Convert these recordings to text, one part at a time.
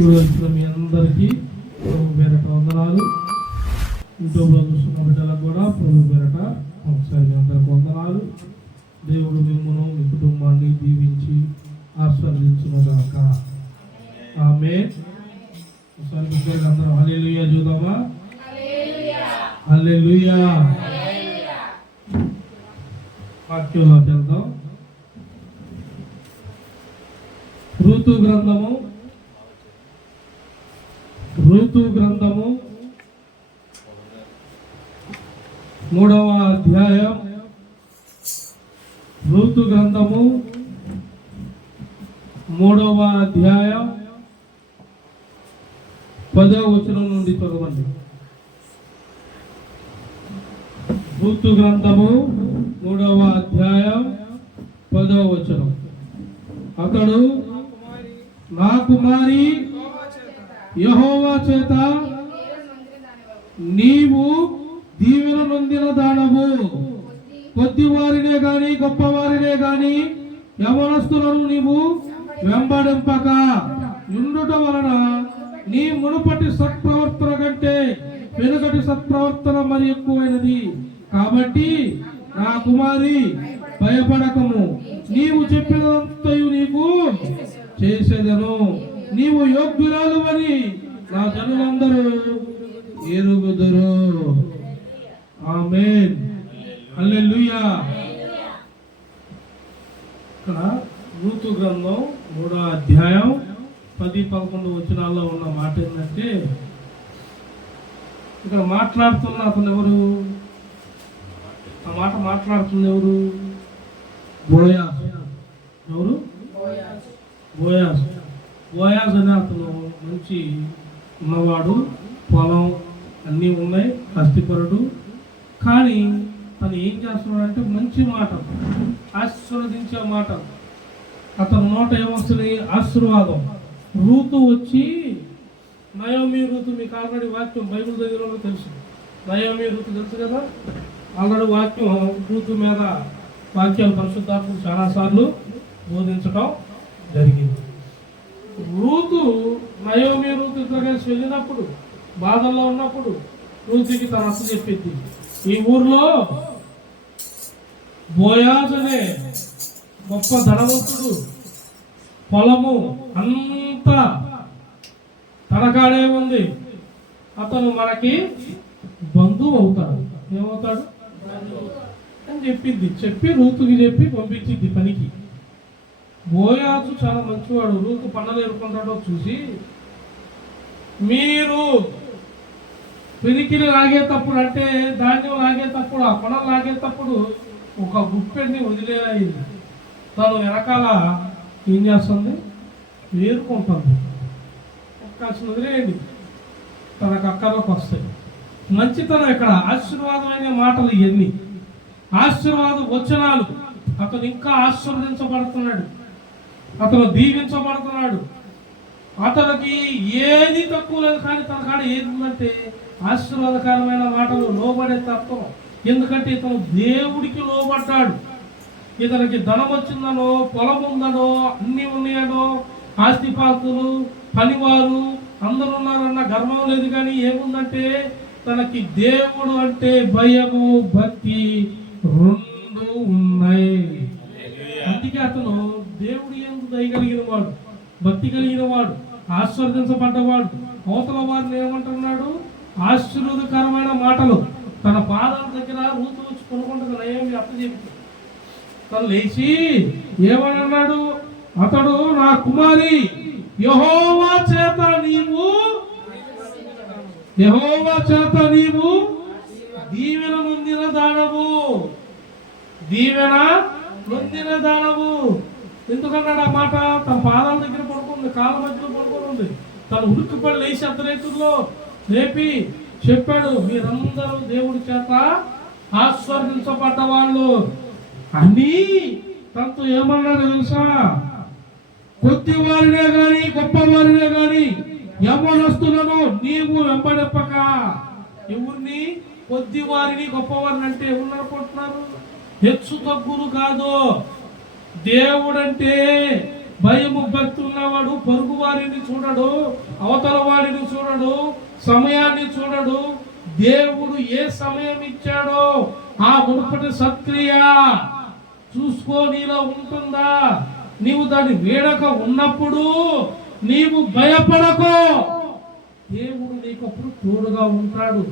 ఈరోజు మీ అందరికీ ప్రభు పేరట వందనాలు. యూట్యూబ్లో చూస్తున్న బిడ్డలకు కూడా ప్రభు పేరట ఒకసారి మీ అందరికి వందనాలు. దేవుడు మిమ్మల్ని మీ కుటుంబాన్ని దీవించి ఆశీర్వదించునుగాక. ఆమేన్. ఒకసారి బిడ్డలు అందరూ హల్లెలూయా చూద్దామా? హల్లెలూయా. వాక్యంలోకి వెళ్దాం. ఋతు గ్రంథము 3వ అధ్యాయం. ఋతు గ్రంథము 3వ అధ్యాయం 10వ వచనం నుండి చదవండి. ఋతు గ్రంథము 3వ అధ్యాయం 10వ వచనం. అతడు నా కుమారి యెహోవా చేత నీవు దీవెన నొందిన దానవు, కొద్దివారినే గాని గొప్పవారినే గాని యవనస్తులను నీవు వెంబడింపక ఉండుట వలన నీ మునుపటి సత్ప్రవర్తన కంటే వెనుకటి సత్ప్రవర్తన మరి ఎక్కువైనది. కాబట్టి నా కుమారి భయపడకము, నీవు చెప్పినంతయు నీకు చేసేదను. నీవు యోగ్యురాలు అని నా జనులందరూ ఎరుగుదురు. ఆమేన్. హల్లెలూయా. ఇక్కడ ఋతు గ్రంథం 3వ అధ్యాయం 10-11 వచనాల్లో ఉన్న మాట ఏంటంటే, ఇక్కడ మాట్లాడుతున్న అతను ఎవరు? ఆ మాట మాట్లాడుతుంది ఎవరు? బోయాజ్. ఎవరు? బోయాజ్. బోయాజ్ అనే అతను మంచి ఉన్నవాడు, పొలం అన్నీ ఉన్నాయి, కష్టిపరుడు. కానీ తను ఏం చేస్తున్నాడంటే మంచి మాట, ఆశీర్వదించే మాట. అతని నోట ఏమొస్తుంది? ఆశీర్వాదం. ఋతు వచ్చి నయోమి ఋతు, మీకు ఆల్రెడీ వాక్యం బైబిల్ దగ్గర తెలుసు. నయోమి ఋతు తెలుసు కదా, ఆల్రెడీ వాక్యం ఋతు మీద వాక్యాలు పరిశుద్ధాత్మకు చాలాసార్లు బోధించడం జరిగింది. ఋతు నయోమి ఋతు కలిసి వెళ్ళినప్పుడు, బాధల్లో ఉన్నప్పుడు ఋతుకి తన అత్త చెప్పింది, ఈ ఊర్లో బోయాజ్ అనే గొప్ప ధనవంతుడు, పొలము అంతా తనకాడే ఉంది, అతను మనకి బంధువు అవుతాడు. ఏమవుతాడు అని చెప్పింది. చెప్పి ఋతుకి చెప్పి పంపించింది పనికి. బోయాజు చాలా మంచివాడు. ఋతు పనులు ఎదుర్కొంటాడో చూసి, మీరు పిరికిలు లాగేటప్పుడు, అంటే ధాన్యం లాగేటప్పుడు, ఆ పనులు లాగేటప్పుడు ఒక గుప్పెడిని వదిలేయింది. తను వెనకాల ఏం చేస్తుంది? వేరుకుంటుంది. కాసిన వదిలేయండి, తనకు అక్కర్లకు వస్తాయి. మంచితనం ఇక్కడ. ఆశీర్వాదమైన మాటలు ఇవన్నీ, ఆశీర్వాద వచనాలు. అతను ఇంకా ఆశీర్వదించబడుతున్నాడు, అతను దీవించబడుతున్నాడు. అతనికి ఏది తక్కువ లేదు, కానీ తన కాడ ఏది ఉందంటే ఆశీర్వాదకరమైన మాటలు, లోబడే తత్వం. ఎందుకంటే ఇతను దేవుడికి లోబడ్డాడు. ఇతనికి ధనం వచ్చిందనో, పొలం ఉందనో, అన్నీ ఉన్నాయనో, ఆస్తిపాస్తులు, పనివారు అందరూ ఉన్నారన్న గర్వం లేదు. కానీ ఏముందంటే తనకి దేవుడు అంటే భయము, భక్తి రెండు ఉన్నాయి. అందుకే అతను దేవుడు యందు దయ కలిగిన వాడు, భక్తి కలిగిన వాడు, ఆశీర్వదించబడ్డవాడు. అవతల వారిని ఏమంటున్నాడు? ఆశీర్వాదకరమైన మాటలు. తన పాదాల దగ్గర ఋతు వచ్చి కొనుక్కుంటుంది. నయోమి అత్త చెబితే తను లేచి ఏమని అన్నాడు? అతడు నా కుమారి యెహోవా చేత నీవు దీవెన నొందిన దానవు, దీవెన నొందిన దానవు. ఎందుకన్నాడు ఆ మాట? తన పాదాల దగ్గర పడుకుంది, కాళ్ళ మధ్యలో పడుకొని ఉంది. తను ఉరుక్కుపడి లేచి అర్ధరేతుల్లో లేపి చెప్పాడు, మీరందరూ దేవుడి చేత ఆశీర్వదించబడ్డ వాళ్ళు అని. తనతో ఏమన్నాడు తెలుసా? కొద్దివారినే గాని గొప్పవారినే గాని యవనస్తులను నీవు వెంబడింపక. ఎవరిని? కొద్దివారిని గొప్పవారిని అంటే ఎవరు అనుకుంటున్నారు? హెచ్చు తగ్గురు కాదు. దేవుడంటే భయము భక్తి ఉన్నవాడు పొరుగు వారిని చూడడు, అవతల వారిని చూడడు, సమయాన్ని చూడడు. దేవుడు ఏ సమయం ఇచ్చాడో ఆ మునుపటి సత్క్రియ చూసుకో, నీలో ఉంటుందా? నీవు దాన్ని వేడక ఉన్నప్పుడు నీవు భయపడకో. దేవుడు నీకప్పుడు తోడుగా ఉంటాడు,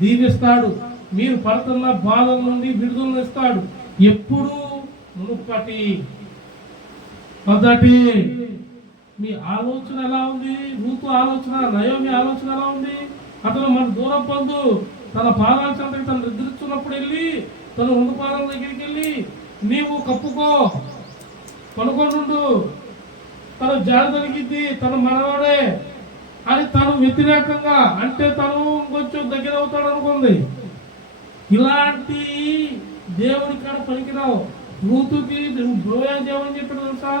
దీవిస్తాడు. మీరు పడుతున్న బాధల నుండి విడుదలను ఇస్తాడు. ఎప్పుడు మునుపటి మొదటి మీ ఆలోచన ఎలా ఉంది? రూతు ఆలోచన, నయోమి ఆలోచన ఎలా ఉంది? అతను మన దూరం పొందు తన పాదాల చెంతకి తను నిద్రిస్తున్నప్పుడు వెళ్ళి తన రెండు పాదాల దగ్గరికి వెళ్ళి నీవు కప్పుకో, పనుకొండు, తను జాలి తొలగిద్ది, తను మనవాడే అని తను వ్యతిరేకంగా అంటే తను కొంచెం దగ్గర అవుతాడు అనుకుంది. ఇలాంటి దేవుని కాడ పనికిరావు. రూతుకి బోయాజు ఏమని చెప్పాడు తెలుసా?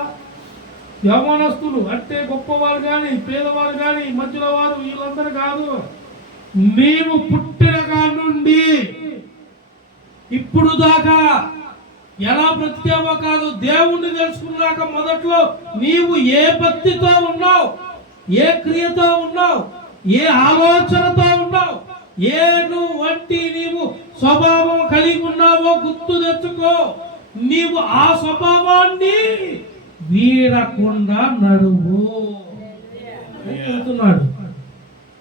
యవ్వనస్తులు అంటే గొప్పవారు కానీ పేదవారు కానీ మధ్యలో వారు వీళ్ళందరూ కాదు, నీవు పుట్టిన కాడి నుండి ఇప్పుడు దాకా ఎలా బ్రతికేవో కాదు, దేవుణ్ణి తెలుసుకున్నాక మొదట్లో నీవు ఏ భక్తితో ఉన్నావు, ఏ క్రియతో ఉన్నావు, ఏ ఆలోచనతో ఉన్నావు, వంటి నీవు స్వభావం కలిగి ఉన్నావో గుర్తు తెచ్చుకో. నీవు ఆ స్వభావాన్ని వీడకుండా నడువు వెళ్తున్నాడు.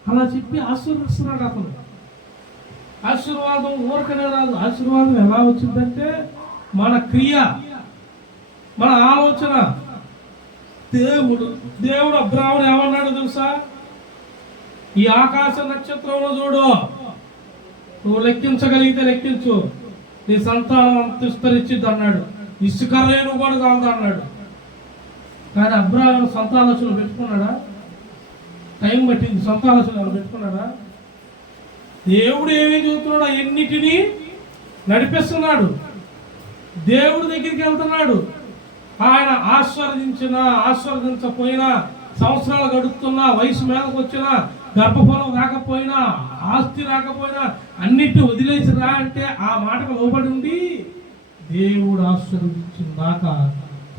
అలా చెప్పి ఆశీర్వదిస్తున్నాడు. అతను ఆశీర్వాదం ఊరకనే రాదు. ఆశీర్వాదం ఎలా వచ్చిందంటే మన క్రియ, మన ఆలోచన. దేవుడు అబ్రాహ్మణుడు ఏమన్నాడు తెలుసా? ఈ ఆకాశ నక్షత్రంలో చూడు, నువ్వు లెక్కించగలిగితే లెక్కించు, నీ సంతానం అంత విస్తరించిద్ది అన్నాడు. ఇసుక రేణు కూడా కాదు అన్నాడు. కానీ అబ్రాహ్మణుడు సంతాలోచనలు పెట్టుకున్నాడా? టైం పట్టింది. సంతాలోచనలు పెట్టుకున్నాడా? దేవుడు ఏమేమి చూస్తున్నాడో ఎన్నిటినీ నడిపిస్తున్నాడు. దేవుడి దగ్గరికి వెళ్తున్నాడు. ఆయన ఆశీర్వదించకపోయినా, సంవత్సరాలు గడుపుతున్నా, వయసు మీదకి వచ్చినా, గర్భఫలం రాకపోయినా, ఆస్తి రాకపోయినా అన్నిటిని వదిలేసి రా అంటే ఆ మాటకు లోబడి ఉండి దేవుడు ఆశీర్వదించిన దాకా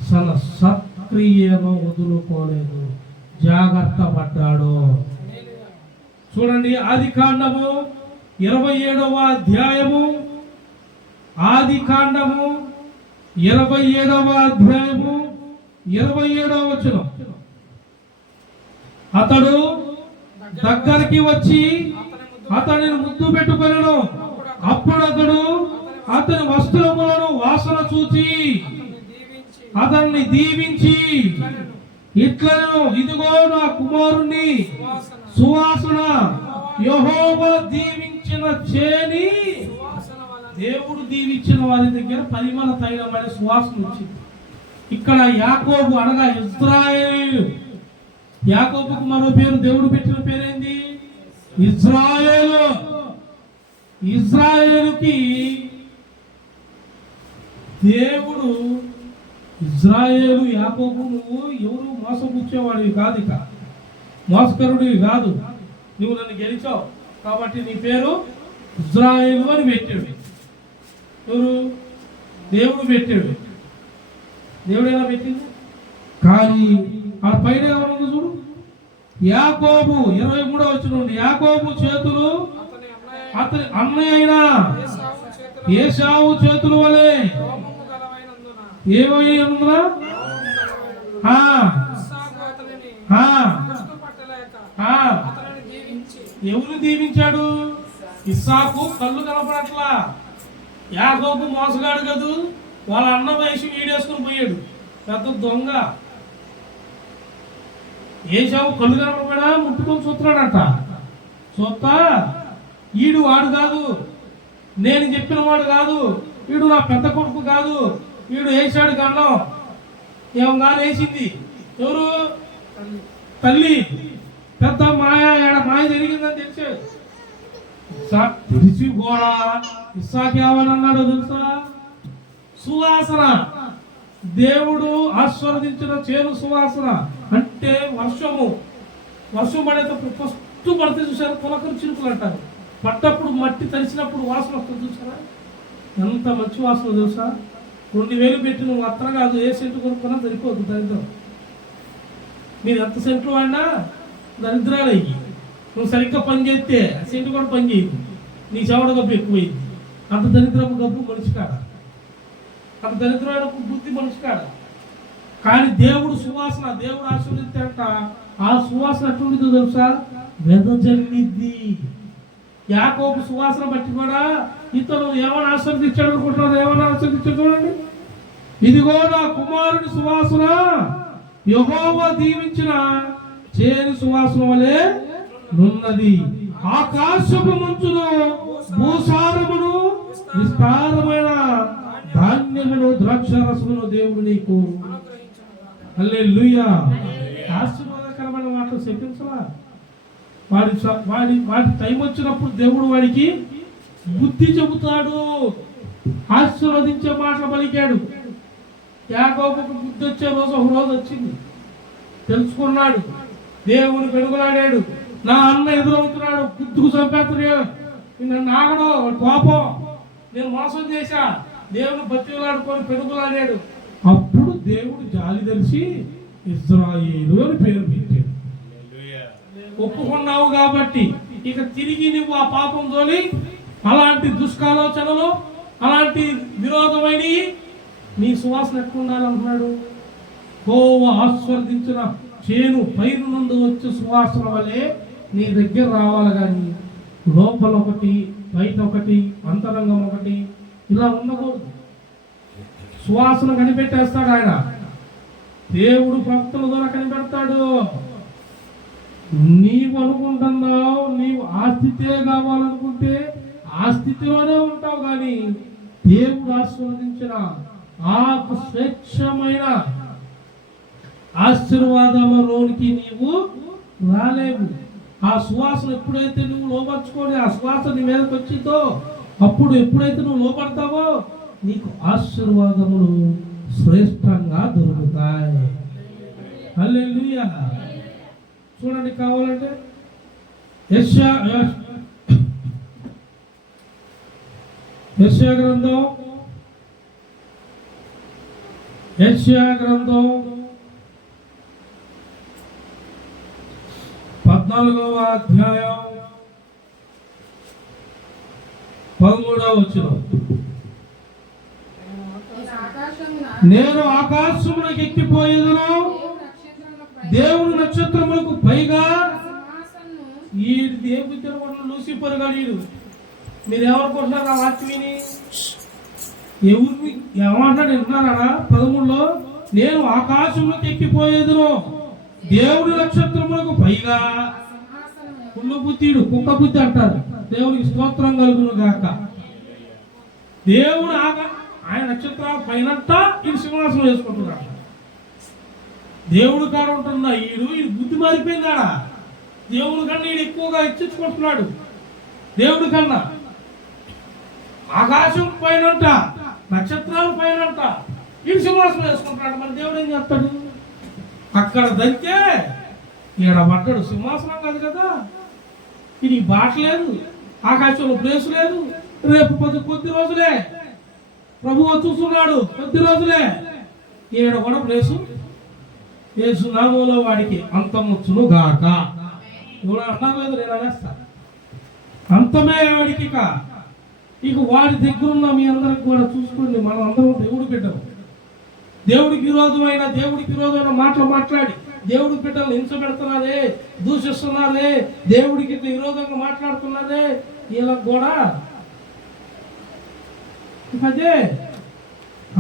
తన సత్క్రియను వదులుకోలేదు, జాగ్రత్త పడ్డాడు. చూడండి, ఆదికాండము 27వ అధ్యాయము, ఆదికాండము 27వ అధ్యాయము 27వ వచనం. అతడు దగ్గరికి వచ్చి అతనిని ముద్దు పెట్టుకొనెను. అప్పుడు అతడు అతని వస్త్రములను వాసన చూచి అతన్ని దీవించి ఇట్లను, ఇదిగో నా కుమారుని సువాసన యెహోవా దీవించిన చేని. దేవుడు దీవించిన వారి దగ్గర పరిమళ తైలం అనే సువాసన వచ్చింది. ఇక్కడ యాకోబు అనగా ఇజ్రాయేలు. యాకోబుకు మరో పేరు, దేవుడు పెట్టిన పేరేంది? ఇజ్రాయేలు. ఇజ్రాయేలుకి దేవుడు, ఇజ్రాయేలు యాకోబు నువ్వు ఎవరు మోసపుచ్చేవాడివి కాదు, ఇక మోసకరుడివి కాదు, నువ్వు నన్ను గెలిచావు కాబట్టి నీ పేరు ఇజ్రాయేలు అని పెట్టాడు. ఎవరు? దేవుడు పెట్టాడు. దేవుడు ఎలా పెట్టింది? కానీ ఆ పైన ఏమన్నా చూడు, యాకోబు 23వ వచనం, యాకోబు చేతులు అతని అన్నయ్య అయిన ఏశావు చేతుల వలె ఏమైనందున ఎవరు దీవించాడు? ఇస్సాకు కళ్ళు కనపడట్లా. యాకోబు మోసగాడు కదూ, వాళ్ళ అన్న వయసు వీడేసుకుని పోయాడు, పెద్ద దొంగ. ఏశావు కళ్ళు కనపడా ముట్టుకొని చూస్తున్నాడట. చూస్తా ఈడు వాడు కాదు, నేను చెప్పిన వాడు కాదు, వీడు నా పెద్ద కొడుకు కాదు, వీడు వేసాడు గన్నం. ఏమన్నా వేసింది ఎవరు? తల్లి. పెద్ద మాయ జరిగిందని తెలిసాడు. తెలిసి కూడా ఇస్సాకేమని అన్నాడు తెలుసా? సువాసన. దేవుడు ఆశీర్వదించిన చేను సువాసన అంటే వర్షం పడేటప్పుడు ఫస్ట్ పడితే చూసారు, పులకరు చిరుకులు అంటారు. పడ్డప్పుడు మట్టి తడిసినప్పుడు వాసన వస్తుంది చూసారా? ఎంత మంచి వాసన తెలుసా? 2000 పెట్టి నువ్వు అత్త కాదు, ఏ సెంటు కొనుక్కున్నా సరిపోదు దరిద్రం. మీరు ఎంత సెంట్లు వాడినా దరిద్రాలు అయ్యి. నువ్వు సరిగ్గా పని చేస్తే సెంటు కూడా పని చేయదు, నీ చెవడ గబ్బు ఎక్కువైంది. అంత దరిద్రపు గబ్బు మనిషి కాడ, అంత దరిద్రమైన బుద్ధి మనిషి కాడ. కానీ దేవుడు సువాసన, దేవుడు ఆశీర్వదించాక ఆ సువాసన ఎట్లుంటుందో తెలుసా? వెదజల్లిద్ది. యాకోబు సువాసన బట్టి కూడా ఇతను ఏమైనా ఆశీర్వదించాడు అనుకుంటున్నారు, ఏమైనా ఆశీర్వదించాడు చూడండి. ఇదిగో నా కుమారుని సువాసన, యెహోవా దీవించిన చేని సువాసన వలె నున్నది. ఆకాశపు మంచును, భూసారమును, విస్తారమైన ధాన్యమును, ద్రాక్షారసమును దేవుడు నీకు. హల్లెలూయా. ఆశీర్వాదకరమైన మాటలు చెప్పించలా. వాడి టైం వచ్చినప్పుడు దేవుడు వాడికి బుద్ధి చెబుతాడు, ఆశీర్వదించే మాటలు పలికాడు. యాకోబుకు బుద్ధి వచ్చే రోజు ఒక రోజు వచ్చింది, తెలుసుకున్నాడు, దేవుని పెరుగులాడాడు. నా అన్న ఎదురవుతున్నాడు, గుద్దుకు చంపేస్తున్నాడు, నన్ను ఆగడు, కోపం, నేను మోసం చేశా, దేవుని బతిలాడుకొని పెరుగులాడాడు. అప్పుడు దేవుడు జాలి తెలిసి ఇశ్రాయేలు అని పేరు పెట్టాడు. ఒప్పుకున్నావు కాబట్టి ఇక తిరిగి నువ్వు ఆ పాపం తోలి అలాంటి దుష్కాలోచనలు, అలాంటి విరోధమైన నీ సువాసన ఎక్కువ ఉండాలంటున్నాడు. యెహోవా ఆశీర్వదించిన చేను పైరు నుండి వచ్చే సువాసన వలె నీ దగ్గర రావాలి. కానీ లోపల ఒకటి, బయట ఒకటి, అంతరంగం ఒకటి ఇలా ఉండకూడదు. సువాసన కనిపెట్టేస్తాడు ఆయన. దేవుడు ప్రవక్తల ద్వారా కనిపెడతాడు. నీవు అనుకుంటున్నావు నీవు ఆ స్థితే కావాలనుకుంటే ఆ స్థితిలోనే ఉంటావు. కానీ దేవుడు ఆశీర్వదించిన ఆ స్వేచ్ఛమైన ఆశీర్వాదంలోనికి నీవు రాలేవు. ఆ సువాసన ఎప్పుడైతే నువ్వు లోపరుచుకొని ఆ సువాసన నీ మీదకి వచ్చిందో అప్పుడు ఎప్పుడైతే నువ్వు లోపడతావో నీకు ఆశీర్వాదములు శ్రేష్టంగా దొరుకుతాయి. హల్లెలూయా. చూడండి, కావాలంటే యెషయా గ్రంథం 14వ అధ్యాయం 13వ వచనం. నేను ఆకాశములకు ఎక్కిపోయేదను, దేవుని నక్షత్రములకు పైగా. ఈ దేవుడు లూసిఫర్ గాడు. మీరు ఎవరుకుంటున్నారు ఆ వాక్యం విని? ఎవరు ఏమంటాడు వింటున్నారా? 13లో నేను ఆకాశంలోకి ఎక్కిపోయేదును, దేవుని నక్షత్రములకు పైగా. కుళ్ళు బుద్ధుడు, కుక్క బుద్ధి అంటారు. దేవునికి స్తోత్రం కలుగును గాక. దేవుడు ఆయన నక్షత్రాల పైనంట ఈయన సింహాసనం వేసుకుంటున్నాడు. దేవుడు కాడ ఉంటున్నా ఈడు బుద్ధి మారిపోయిందాడా? దేవుడి కన్నా ఈడు ఎక్కువగా హెచ్చించుకుంటున్నాడు. దేవుడి కన్నా ఆకాశం పైనంట, నక్షత్రాల పైనంట ఈడు సింహాసనం వేసుకుంటున్నాడు. మరి దేవుడు ఏం చేస్తాడు? అక్కడ దంతే ఈడ పడ్డాడు. సింహాసనం కాదు కదా, ఇది బాట లేదు, ఆకాశంలో ప్లేస్ లేదు. రేపు కొద్ది రోజులే ప్రభువు చూస్తున్నాడు, కొద్ది రోజులే ఈడ కూడా ప్లేసు. యేసు నామములో వాడికి అంతమొచ్చును గాక. ఇప్పుడు అంటారు లేదు, నేను అనేస్తా అంతమే వాడికి. ఇక వాడి దగ్గర ఉన్న మీ అందరికి కూడా చూసుకోండి, మనం అందరం దేవుడు బిడ్డలు. దేవుడికి విరోధమైన మాటలు మాట్లాడి దేవుడి బిడ్డలు హింస పెడుతున్నారే, దూషిస్తున్నారే, దేవుడికి విరోధంగా మాట్లాడుతున్నారే, వీళ్ళకి కూడా అదే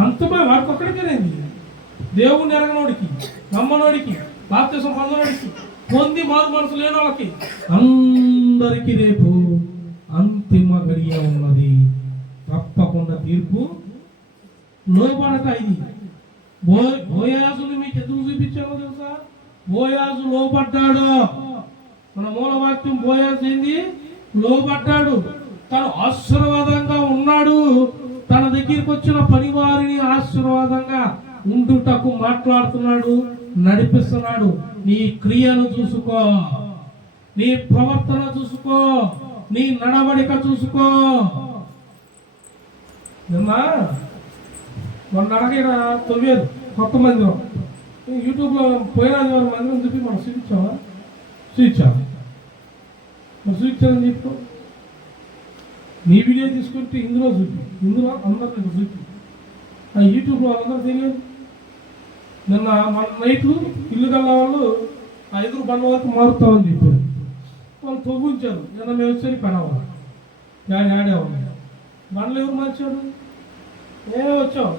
అంతమే వాడికి ఒక్కడికేనేది. దేవుడిని ఎరగనోడికి, నమ్మనోడికి, బాప్తిసం పొందనోడికి, పొంది మారు మనసు లేని వాళ్ళకి అందరికీ రేపు అంతిమ గడియ ఉన్నది. తప్పకుండా తీర్పు లోపడట. ఇది బోయాజుని మీకు ఎందుకు చూపించామో తెలుసా? బోయాజు లోపడ్డాడు. మన మూలవాక్యం బోయాజు ఏంది? లోపడ్డాడు. తను ఆశీర్వాదంగా ఉన్నాడు. తన దగ్గరికి వచ్చిన పనివారిని ఆశీర్వాదంగా ఉండుటకు మాట్లాడుతున్నాడు, నడిపిస్తున్నాడు. నీ క్రియను చూసుకో, నీ ప్రవర్తన చూసుకో, నీ నడవడిక చూసుకో. మొన్న అడగిన తొవ్వేరు కొత్త మందిరం యూట్యూబ్లో పోయినా మందిరం చెప్పి మనం చూపించామా? చూపించాము. మరి చూపించాలని చెప్పు. నీ వీడియో తీసుకుంటే ఇందులో చూపి, ఇందులో అందరినీ చూపి. ఆ యూట్యూబ్లో వాళ్ళందరూ తెలియదు. నిన్న మన నైట్ ఇల్లు కల్లా వాళ్ళు 5 బండ్ల వరకు మారుతామని చెప్పారు. వాళ్ళు తవ్వించారు. నిన్న మేము వచ్చేది పడవాలి ఆడేవాళ్ళు. బండ్లు ఎవరు మార్చాడు? ఏమే వచ్చావు?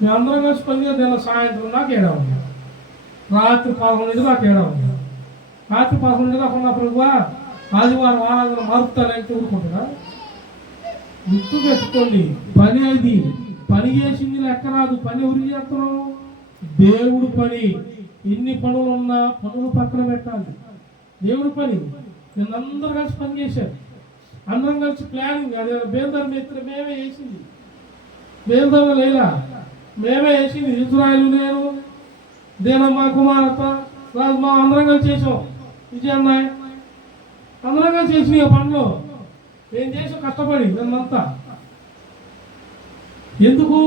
మేము అందరం కలిసి పని నిన్న సాయంత్రం దాకా ఏడావాలి. రాత్రి 11 దాకా ఏడావాలి. రాత్రి 11 దాకా ఉన్నప్పుడు ఆదివారం ఆరాధన మారుతానంటే ఊరుకుంటున్నా. గుర్తు పెట్టుకోండి, పని అది. పని చేసింది లెక్క రాదు. పని ఎవరికి చేస్తున్నాం? దేవుడు పని. ఎన్ని పనులు ఉన్నా పనులు పక్కన పెట్టాలి. దేవుడు పని. నిన్న అందరూ కలిసి పని చేశారు. అందరం కలిసి ప్లానింగ్. అదే బేల్దారి మిత్ర మేమే వేసింది. బేల్దారు లేదా మేమే వేసింది. ఇజ్రాయిల్, నేను, దేనమ్మ, కుమారప్ప, రాజమా అందరం కలిసి చేసాం. విజయన్నాయ్ అందరం కలిసి చేసినాయి ఆ పనులు. ఏం చేసాం కష్టపడి నిన్నంతా. ఎందుకు?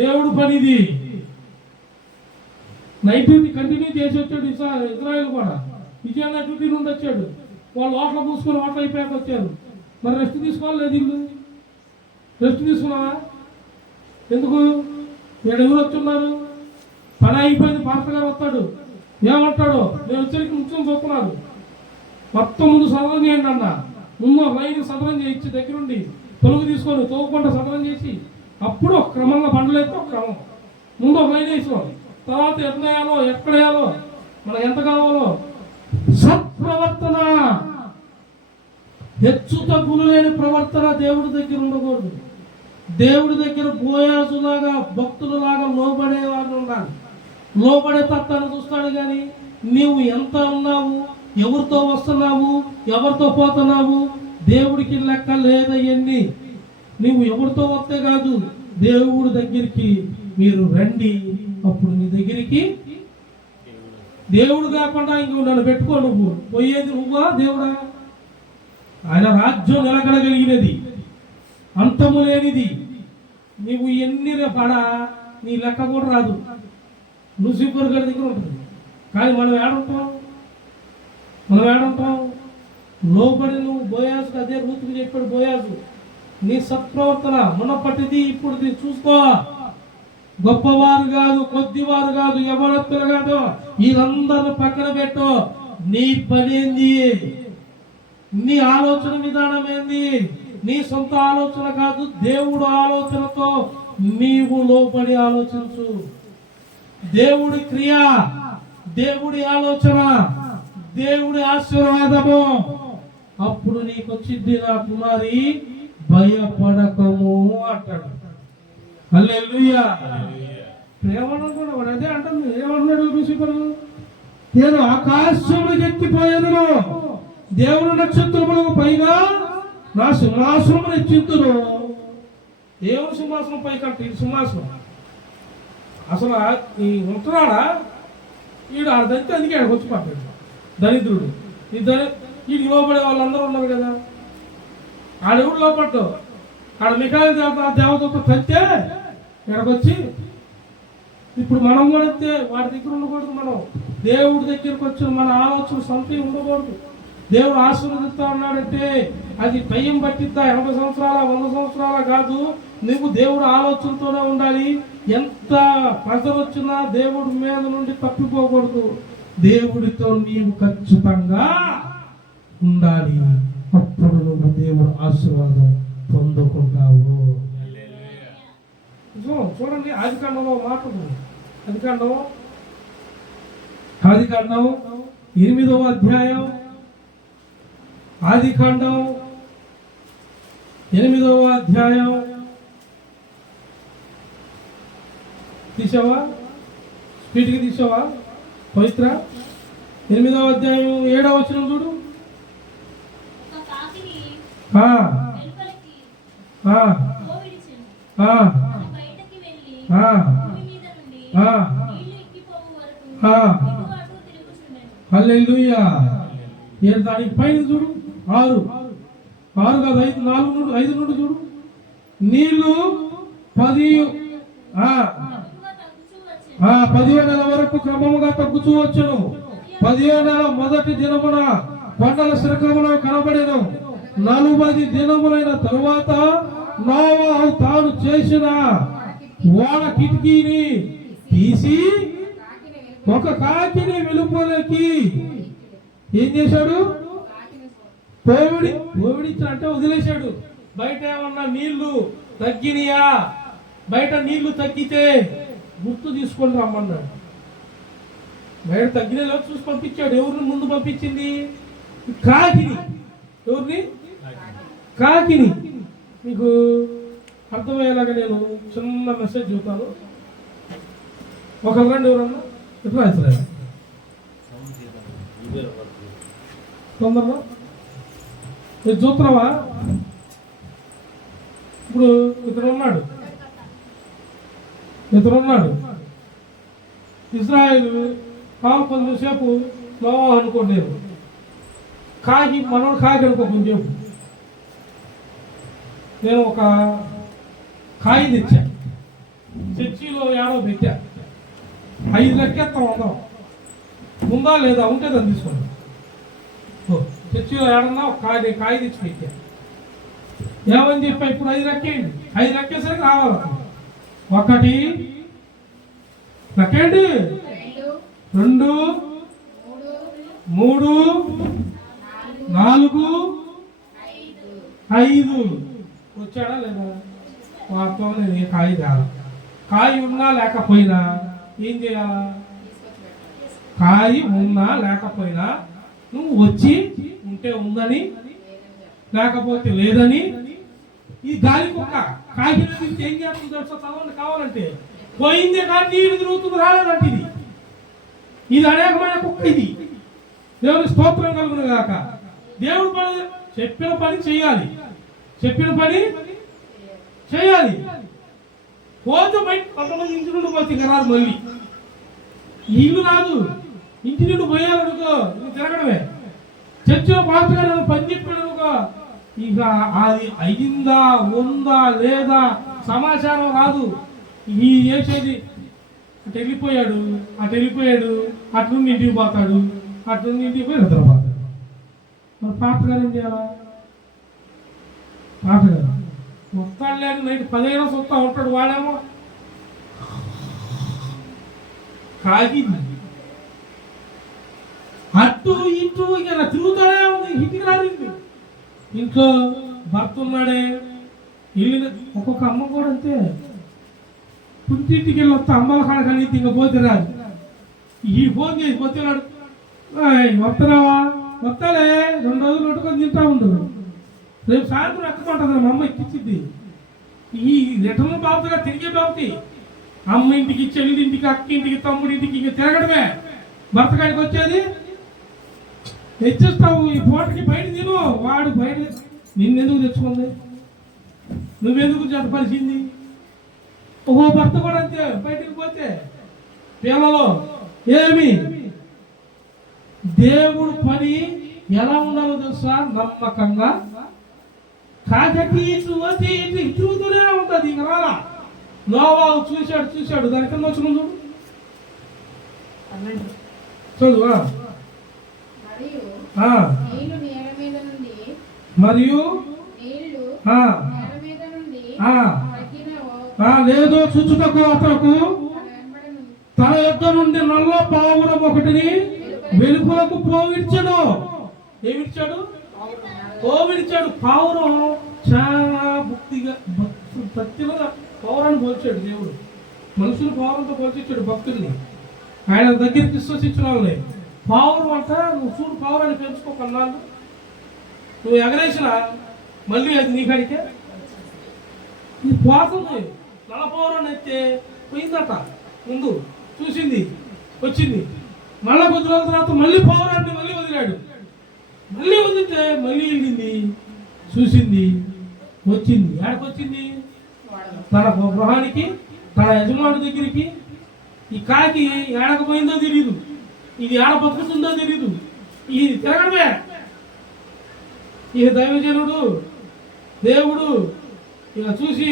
దేవుడు పనిది. నైట్ డ్యూటీ కంటిన్యూ చేసి వచ్చాడు ఇజ్రాయిల్ కూడా. విజయన్న డ్యూటీ నుండి వచ్చాడు. వాళ్ళు ఓట్ల పూసుకొని ఓట్లు అయిపోయాక వచ్చారు. మరి రెస్ట్ తీసుకోవాలి. ఇల్లు రెస్ట్ తీసుకున్నావా? ఎందుకు? ఎవరు వచ్చున్నారు? పని అయిపోయింది. పాస్టర్ గారు వస్తాడు. ఏమంటాడు? నేను వచ్చరికి ముఖ్యం చూస్తున్నారు. మొత్తం ముందు సదనం చేయండి అన్న. ముందు ఒక లైన్ సదనం చేయించి దగ్గరుండి తొలుగు తీసుకొని తోగుకుంటా సదనం చేసి అప్పుడు ఒక క్రమంగా బండలేస్తే ఒక క్రమం. ముందు ఒక లైన్ వేసుకోవాలి. తర్వాత ఎట్లా వేయాలో, ఎక్కడ వేయాలో, మనకు ఎంత కావాలో. సత్ప్రవర్తన, హెచ్చు తగ్గులు లేని ప్రవర్తన దేవుడి దగ్గర ఉండకూడదు. దేవుడి దగ్గర బోయాజులాగా, భక్తులలాగా లోబడే వాళ్ళు ఉండాలి. లోబడే తత్వాన్ని చూస్తాడు. కానీ నీవు ఎంత ఉన్నావు, ఎవరితో వస్తున్నావు, ఎవరితో పోతున్నావు, దేవుడికి లెక్క లేదయ్యన్ని. నీవు ఎవరితో వస్తే కాదు, దేవుడి దగ్గరికి మీరు రండి. అప్పుడు నీ దగ్గరికి దేవుడు కాకుండా ఇంకో నన్ను పెట్టుకో. నువ్వు పోయేది నువ్వా దేవుడా? ఆయన రాజ్యం నిలకడగలిగినది, అంతము లేనిది. నీవు ఎన్ని పడా నీ లెక్క కూడా రాదు. లూసిఫర్ గారి దగ్గర ఉంటుంది. కానీ మనం ఏడుంటాం? లోబడి నువ్వు బోయాజుకు అదే రూతుకు చెప్పాడు. బోయాజు నీ సత్ప్రవర్తన మునపటిది ఇప్పుడుది చూసుకో. గొప్పవారు కాదు, కొద్దివారు కాదు, యవనస్తులు కాదు, వీరందరూ పక్కన పెట్టు. నీ పని ఏంది? నీ ఆలోచన విధానం ఏంది? నీ సొంత ఆలోచన కాదు, దేవుడు ఆలోచనతో నీవు లోబడి ఆలోచించు. దేవుడి క్రియ, దేవుడి ఆలోచన, దేవుడి ఆశీర్వాదము. అప్పుడు నీకు వచ్చింది నా కుమారి భయపడకము అంటాడు. హల్లెలూయా. ప్రేమను కూడా అదే అంటుంది. ఏమన్నాడు లూసిఫర్? నేను ఆకాశంలోకి ఎక్కిపోయేదను, దేవుని నక్షత్రములకు పైగా నా సింహాసనం ఎచ్చింతును. దేవుని సింహాసనం పైకంట ఇది సింహాసనం. అసలు ఈ ఉంటున్నాడా? ఈడు ఆడదంతే. అందుకే ఆడికి వచ్చి పడ్డాడు దరిద్రుడు. వీడికి లోపడే వాళ్ళందరూ ఉన్నారు కదా. ఆడెవడు లోపడ్డావు? ఆడ మిఖాయిల్ దేవతతో తంతే ఇక్కడికొచ్చి. ఇప్పుడు మనం కూడా వాడి దగ్గర ఉండకూడదు. మనం దేవుడి దగ్గరకు వచ్చిన మన ఆలోచన సొంతం ఉండకూడదు. దేవుడు ఆశీర్వదిస్తా ఉన్నాడంటే అది టైం పట్టిద్దా? 80 సంవత్సరాల 100 సంవత్సరాల కాదు. నువ్వు దేవుడు ఆలోచనతోనే ఉండాలి. ఎంత ప్రెజర్ వచ్చినా దేవుడి మీద నుండి తప్పిపోకూడదు. దేవుడితో నీవు ఖచ్చితంగా ఉండాలి. అప్పుడు నువ్వు దేవుడు ఆశీర్వాదం పొందుకుంటావు. చూడండి, ఆదికాండంలో మాట. ఆదికాండం 8వ అధ్యాయం. ఆదికాండం 8వ అధ్యాయం తీసావా? స్పీడ్కి తీసావా? పవిత్ర 8వ అధ్యాయం 7వ వచనం చూడు. హల్లెలూయా. దానికి పైన చూడు. 6 కాదు, 5 నుండి చూడు. నీళ్లు 10 10వ నెల వరకు క్రమముగా తగ్గుతూ వచ్చును. 10వ నెల మొదటి దినమున కొండల శిఖరములో కనబడెను. 40 దినములైన తరువాత నోవహు తాను చేసిన ఓడ కిటికీని తీసి ఒక కాకిని వెలుపలకి ఏం చేశాడు? పోవిడించాడంటే వదిలేశాడు. బయట ఏమన్నా నీళ్లు తగ్గినయా? బయట నీళ్లు తగ్గితే గుర్తు తీసుకొని రమ్మన్నాడు. బయట తగ్గిన చూసి పంపించాడు. ఎవరిని ముందు పంపించింది? కాకిని. ఎవరిని? కాకిని. మీకు అర్థమయ్యేలాగా నేను చిన్న మెసేజ్ చెబుతాను. ఒకరు రండి, ఎవరన్నా ఎట్లా రాదు తొందరగా మీరు చూస్తున్నావా? ఇప్పుడు ఇతరున్నాడు ఇజ్రాయేల్ కొంచెంసేపు నోవహు అనుకోలేదు. కాకి మనోడు కాకి అనుకో కొంచెంసేపు. నేను ఒక కాయి తెచ్చా, చర్చిలో ఏడో పెట్టా. 5 లెక్కేస్తాం అందరం. ఉందా లేదా? ఉంటే దాన్ని తీసుకోండి. చర్చిలో ఏడన్నా ఒక కాయి తెచ్చి పెట్టా. ఏమని చెప్పా? ఇప్పుడు 5 లెక్కేయండి. 5 లెక్కేసరికి రావాలి. 1 లెక్కేయండి, 2 3 4 5 వచ్చాడా లేదా? వాస్తవం నేను కాయి కాదు. కాయి ఉన్నా లేకపోయినా ఏం చేయాలా? కాయి ఉన్నా లేకపోయినా నువ్వు వచ్చి ఉంటే ఉందని, లేకపోతే లేదని. ఈ గాలి కుక్క కాకి నుంచి ఏం చేస్తుంది తెలుసా? చదవండి కావాలంటే. పోయిందే కానీ నీరు తిరుగుతుంది, రాలేదంటే ఇది అనేకమైన కుక్క. ఇది దేవుని స్తోత్రం కలుగును గాక. దేవుడు పని చెప్పిన పని చేయాలి. పోతే బయట కొంతమంది ఇంటి నుండి పోతే ఇక రాదు. మళ్ళీ ఇల్లు రాదు. ఇంటి నుండి పోయాలనుకో తిరగడమే. చర్చిలో పాస్టర్ గారు పని చెప్పాడనుకో ఇక అది అయిందా ఉందా లేదా సమాచారం రాదు. ఈ చేసేది అటు వెళ్ళిపోయాడు అటు నుండి ఇంటికి పోతాడు, అటు నుండి ఇంటికి పోయి నిద్రపోతాడు. మరి పాస్టర్ గారు ఏం చేయాలా? పాస్టర్ గారు వస్తాడు లేదు, నైట్ 15 వస్తా ఉంటాడు. వాడేమో కాకి అటు ఇటు ఇలా తిరుగుతాడే ఉంది. ఇంటికి రాదు. ఇంట్లో భర్త ఉన్నాడే, ఇల్లు. ఒక్కొక్క అమ్మ కూడా అంతే. పుట్టింటికి వెళ్ళి వస్తా అమ్మల కాడ కానీ ఇంకా పోతే రాదు. ఈ ఫోన్ చేసి పోతున్నాడు, వస్తున్నావా? వస్తాలే, 2 రోజులు వండుకొని తింటా ఉండు. రేపు సాయంత్రం ఎక్కమంటుంది మా అమ్మ ఎక్కించింది. ఈ రిటర్న్ బాబుగా తిరిగే బాబుకి అమ్మ ఇంటికి, చెల్లింటికి, అక్క ఇంటికి, తమ్ముడి ఇంటికి ఇంక తిరగడమే. భర్త కాడికి వచ్చేది తెచ్చిస్తావు. ఈ పూటకి బయట తిను. వాడు బయట నిన్నెందుకు తెచ్చుకుంది? నువ్వెందుకు జతపరిచింది? ఓహో భర్త కూడా అంతే. బయటికి పోతే పిల్లలు ఏమి దేవుడు పని ఎలా ఉండాలో తెలుసా? నమ్మకంగా. కాకటి తిరుగుతూనే ఉంటుంది. ఇంక రాలా. నోవహు చూశాడు దాని కింద వచ్చిన చదువు. మరియు లేదో చూచుటకు అతను తన యొద్ద నుండి నల్ల పావురం ఒకటిని వెలుపలకు పోవిడ్చాడు. ఏమిడ్చాడు? పోవిడ్చాడు. పావురం చాలా భక్తిగా పౌరాన్ని పోల్చాడు దేవుడు. మనుషులు పౌరంతో పోల్చిచ్చాడు భక్తుల్ని. ఆయన దగ్గరికి విశ్వసించిన వాళ్ళని. పావురం అంట, నువ్వు చూడు పావురాన్ని పెంచుకోకన్నాళ్ళు. నువ్వు ఎగరేసిన మళ్ళీ అది నీకడికే ఇది పోతుంది. నల్ల పౌరాన్ని అయితే పోయిందట. ముందు చూసింది, వచ్చింది. మళ్ళా కొద్ది రోజుల తర్వాత మళ్ళీ పౌరాన్ని మళ్ళీ వదిలాడు. మళ్ళీ వదిలితే మళ్ళీ వెళ్ళింది, చూసింది, వచ్చింది. ఎక్కడికొచ్చింది? తన గృహానికి, తన యజమాని దగ్గరికి. ఈ కాకి ఏడకపోయిందో తెలియదు, ఇది ఏడ బతుకుతుందో తెలియదు. ఇది తిరగడమే. ఈ దైవజనుడు దేవుడు ఇక చూసి